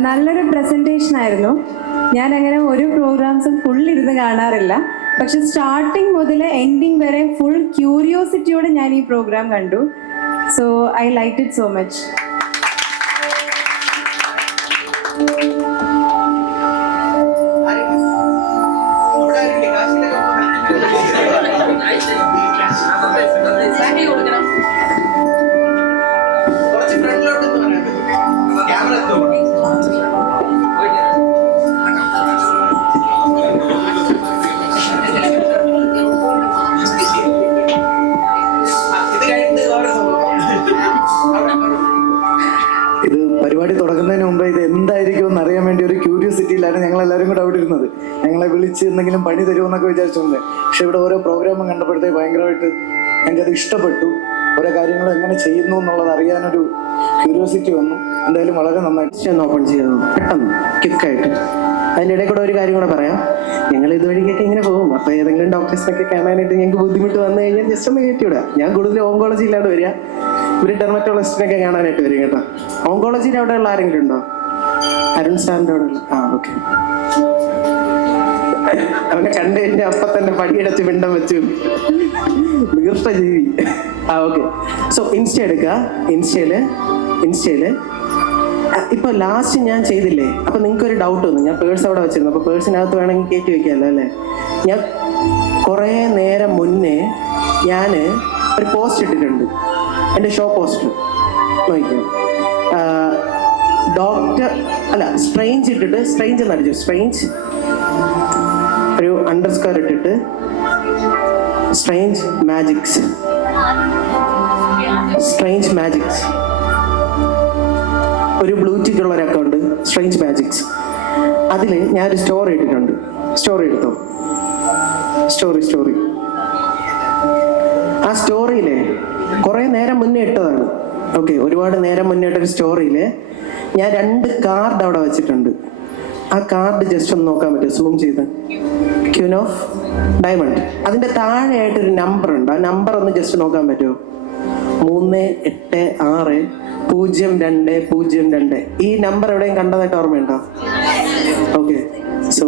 നല്ലൊരു പ്രസന്റേഷൻ ആയിരുന്നു. ഞാൻ അങ്ങനെ ഒരു പ്രോഗ്രാംസും ഫുൾ ഇരുന്ന് കാണാറില്ല. പക്ഷെ സ്റ്റാർട്ടിങ് മുതൽ എൻഡിങ് വരെ ഫുൾ ക്യൂരിയോസിറ്റിയോടെ ഞാൻ ഈ പ്രോഗ്രാം കണ്ടു. So I like it so much. ഇത് കഴിഞ്ഞ് ഞങ്ങളെ വിളിച്ച് എന്തെങ്കിലും പണി തരുമെന്നൊക്കെ വിചാരിച്ചിട്ടുണ്ട്. പക്ഷെ ഇവിടെ ഓരോ പ്രോഗ്രാമും കണ്ടപ്പോഴത്തേക്ക് ഭയങ്കരമായിട്ട് എനിക്കത് ഇഷ്ടപ്പെട്ടു. ഓരോ കാര്യങ്ങൾ എങ്ങനെ ചെയ്യുന്നു എന്നുള്ളത് അറിയാനൊരു ക്യൂരിയോസിറ്റി വന്നു. എന്തായാലും വളരെ നന്നായിട്ട് ഒന്ന് ഓപ്പൺ ചെയ്തു പെട്ടെന്ന് ക്വിക്കായിട്ട്. അതിൻ്റെ ഇടയിൽ കൂടെ ഒരു കാര്യം കൂടെ പറയാം. ഞങ്ങൾ ഇതുവഴിക്കൊക്കെ ഇങ്ങനെ പോകും. അപ്പോൾ ഏതെങ്കിലും ഡോക്ടേഴ്സിനൊക്കെ കാണാനായിട്ട് ഞങ്ങൾക്ക് ബുദ്ധിമുട്ട് വന്നു കഴിഞ്ഞാൽ ജസ്റ്റ് ഒന്ന് കയറ്റി വിടുക. ഞാൻ കൂടുതൽ ഓങ്കോളജിയിലാണ് വരിക. ഇവർ ഡെർമറ്റോളജിസ്റ്റിനൊക്കെ കാണാനായിട്ട് വരും കേട്ടോ. ഓങ്കോളജിയിൽ അവിടെയുള്ള ആരെങ്കിലും ഉണ്ടോ? അരുൺ സാറിൻ്റെ അവിടെ ഉള്ള ഓക്കെ. അവനെ കണ്ടു കഴിഞ്ഞാൽ അപ്പം തന്നെ പടിയെടുത്ത് പിണ്ടം വെച്ചു ദീർഘ ജീവി. ഓക്കെ. സോ ഇൻസ്റ്റ എടുക്കുക. ഇൻസ്റ്റയില് ഇപ്പൊ ലാസ്റ്റ് ഞാൻ ചെയ്തില്ലേ, അപ്പൊ നിങ്ങൾക്ക് ഒരു ഡൗട്ട് വന്നു. ഞാൻ പേഴ്സ് അവിടെ വെച്ചിരുന്നു. അപ്പൊ പേഴ്സിനകത്ത് വേണമെങ്കിൽ കയറ്റി വെക്കാമല്ലോ അല്ലേ. ഞാൻ കുറേ നേരം മുന്നേ ഞാൻ ഒരു പോസ്റ്റ് ഇട്ടിട്ടുണ്ട്, എൻ്റെ ഷോ പോസ്റ്റ് നോക്കിയോ. ഡോക്ടർ അല്ല സ്ട്രെയിഞ്ച് ഇട്ടിട്ട് സ്ട്രെയിഞ്ച് എന്നടിച്ചു. സ്ട്രെയിഞ്ച് ഒരു അണ്ടർസ്കോർ ഇട്ടിട്ട് സ്ട്രെയിഞ്ച് മാജിക്സ് ഒരു ബ്ലൂടൂത്ത് ഉള്ള ഒരു അക്കൗണ്ട് സ്ട്രെയിഞ്ച് മാജിക്സ്. അതിൽ ഞാനൊരു സ്റ്റോറി ഇട്ടിട്ടുണ്ട്. സ്റ്റോറി എടുത്തോ. സ്റ്റോറി ആ സ്റ്റോറിയില് കുറേ നേരം മുന്നേ ഇട്ടതാണ്. ഓക്കെ, ഒരുപാട് നേരം മുന്നേ ഇട്ടൊരു സ്റ്റോറിയില് ഞാൻ 2 കാർഡ് അവിടെ വെച്ചിട്ടുണ്ട്. ആ കാർഡ് ജസ്റ്റ് ഒന്ന് നോക്കാൻ പറ്റുമോ? സൂം ചെയ്ത്. Queen of diamond. അതിന്റെ താഴെയായിട്ടൊരു നമ്പർ ഉണ്ട്. ആ നമ്പർ ഒന്ന് ജസ്റ്റ് നോക്കാൻ പറ്റുമോ? 3860202. ഈ നമ്പർ എവിടെയും കണ്ടതായിട്ട് ഓർമ്മയുണ്ടോ? ഓക്കെ. സോ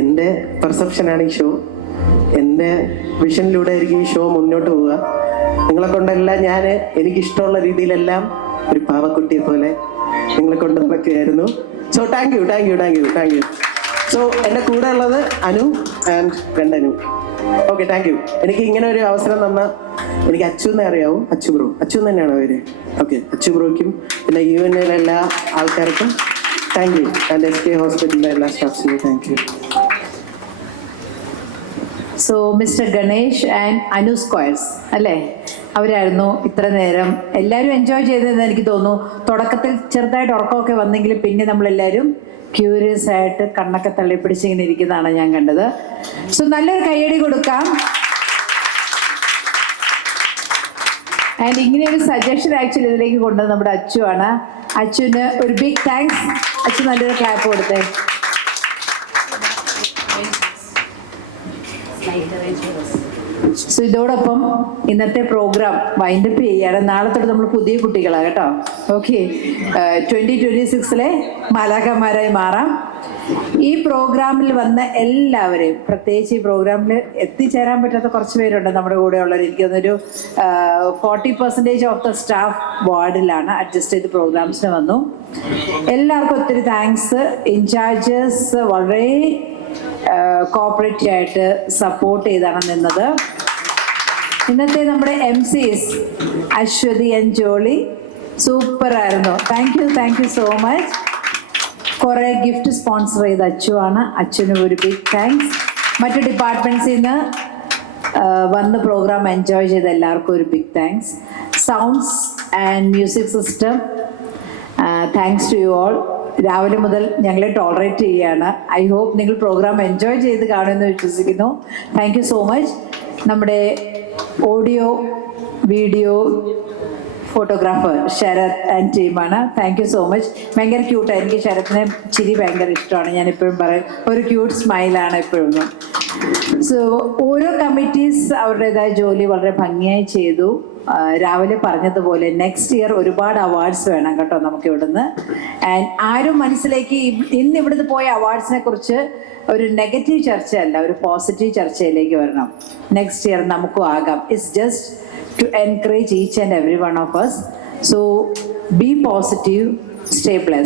എൻ്റെ പെർസെപ്ഷനാണ് ഈ ഷോ. എൻ്റെ വിഷനിലൂടെ ആയിരിക്കും ഈ ഷോ മുന്നോട്ട് പോവുക. നിങ്ങളെ കൊണ്ടെല്ലാം ഞാൻ എനിക്കിഷ്ടമുള്ള രീതിയിലെല്ലാം ഒരു പാവക്കുട്ടിയെ പോലെ നിങ്ങളെ കൊണ്ട് നടക്കുകയായിരുന്നു. So thank you. സോ എൻ്റെ കൂടെ ഉള്ളത് Anu and 2 Anu. Okay, thank U. എനിക്ക് ഇങ്ങനെ ഒരു അവസരം തന്ന എനിക്ക് അച്ചു എന്നേ അറിയാവും. അച്ചു ബ്രോ, അച്ചു തന്നെയാണ് പേര്. ഓക്കെ, അച്ചു ബ്രോയ്ക്കും പിന്നെ UNA എല്ലാ ആൾക്കാർക്കും താങ്ക് യു. ആൻഡ് SK ഹോസ്പിറ്റലിലെ എല്ലാ സ്റ്റാഫ്സിനും thank you. So mister Ganesh and Anu സ്ക്വയർസ് അല്ലേ, അവരായിരുന്നു ഇത്ര നേരം. എല്ലാവരും എൻജോയ് ചെയ്തതെന്ന് എനിക്ക് തോന്നുന്നു. തുടക്കത്തിൽ ചെറുതായിട്ട് ഉറക്കമൊക്കെ വന്നെങ്കിലും പിന്നെ നമ്മളെല്ലാവരും ക്യൂരിയസ് ആയിട്ട് കണ്ണൊക്കെ തള്ളിപ്പിടിച്ചിങ്ങനെ ഇരിക്കുന്നതാണ് ഞാൻ കണ്ടത്. സോ നല്ലൊരു കയ്യടി കൊടുക്കാം. ആൻഡ് ഇങ്ങനെ ഒരു സജഷൻ ആക്ച്വലി ഇതിലേക്ക് കൊണ്ടത് നമ്മുടെ അച്ചു ആണ്. അച്ചുവിന് ഒരു ബിഗ് താങ്ക്സ്. അച്ചു നല്ലൊരു ക്ലാപ്പ് കൊടുത്തേ. സോ ഇതോടൊപ്പം ഇന്നത്തെ പ്രോഗ്രാം വൈൻഡപ്പ് ചെയ്യാണ്. നാളെ തൊട്ട് നമ്മൾ പുതിയ കുട്ടികളാണ് കേട്ടോ. ഓക്കെ, 2026 മാലാഖമാരായി മാറാം. ഈ പ്രോഗ്രാമിൽ വന്ന എല്ലാവരെയും, പ്രത്യേകിച്ച് ഈ പ്രോഗ്രാമിൽ എത്തിച്ചേരാൻ പറ്റാത്ത കുറച്ച് പേരുണ്ട് നമ്മുടെ കൂടെ ഉള്ളവർ. എനിക്കൊന്നൊരു 40% ഓഫ് ദ സ്റ്റാഫ് വാർഡിലാണ് അഡ്ജസ്റ്റ് ചെയ്ത് പ്രോഗ്രാംസിന് വന്നു. എല്ലാവർക്കും ഒത്തിരി താങ്ക്സ്. ഇൻചാർജസ് വളരെ കോപ്പറേറ്റീവ് ആയിട്ട് സപ്പോർട്ട് ചെയ്താണ് നിന്നത്. ഇന്നത്തെ നമ്മുടെ MCs അശ്വതി ആൻഡ് ജോളി സൂപ്പറായിരുന്നു. Thank you so much. കുറേ ഗിഫ്റ്റ് സ്പോൺസർ ചെയ്ത അച്ചുവാണ്. അച്ചുവിന് ഒരു ബിഗ് താങ്ക്സ്. മറ്റു ഡിപ്പാർട്ട്മെൻറ്റ്സിൽ നിന്ന് വന്ന് പ്രോഗ്രാം എൻജോയ് ചെയ്ത എല്ലാവർക്കും ഒരു big thanks. Sounds and music system, thanks to you all. രാവിലെ മുതൽ ഞങ്ങളെ ടോളറേറ്റ് ചെയ്യുകയാണ്. ഐ ഹോപ്പ് നിങ്ങൾ പ്രോഗ്രാം എൻജോയ് ചെയ്ത് കാണുമെന്ന് വിശ്വസിക്കുന്നു. Thank you so much. നമ്മുടെ audio video photographer Sarath and ടീമാണ്. Thank you so much. ഭയങ്കര ക്യൂട്ടാണ്. എനിക്ക് ശരത്തിനെ ചിരി ഭയങ്കര ഇഷ്ടമാണ്. ഞാൻ എപ്പോഴും പറയും ഒരു ക്യൂട്ട് സ്മൈലാണ് എപ്പോഴും. സോ ഓരോ കമ്മിറ്റീസ് അവരുടേതായ ജോലി വളരെ ഭംഗിയായി ചെയ്തു. രാവിലെ പറഞ്ഞതുപോലെ നെക്സ്റ്റ് ഇയർ ഒരുപാട് അവാർഡ്സ് വേണം കേട്ടോ നമുക്ക് ഇവിടുന്ന്. ആൻഡ് ആരും മനസ്സിലേക്ക് ഇന്ന് ഇവിടുന്ന് പോയ അവാർഡ്സിനെ കുറിച്ച് ഒരു നെഗറ്റീവ് ചർച്ചയല്ല, ഒരു പോസിറ്റീവ് ചർച്ചയിലേക്ക് വരണം. നെക്സ്റ്റ് ഇയർ നമുക്കും ആകാം. It's just to encourage each and every one of us. So be positive, stay blessed.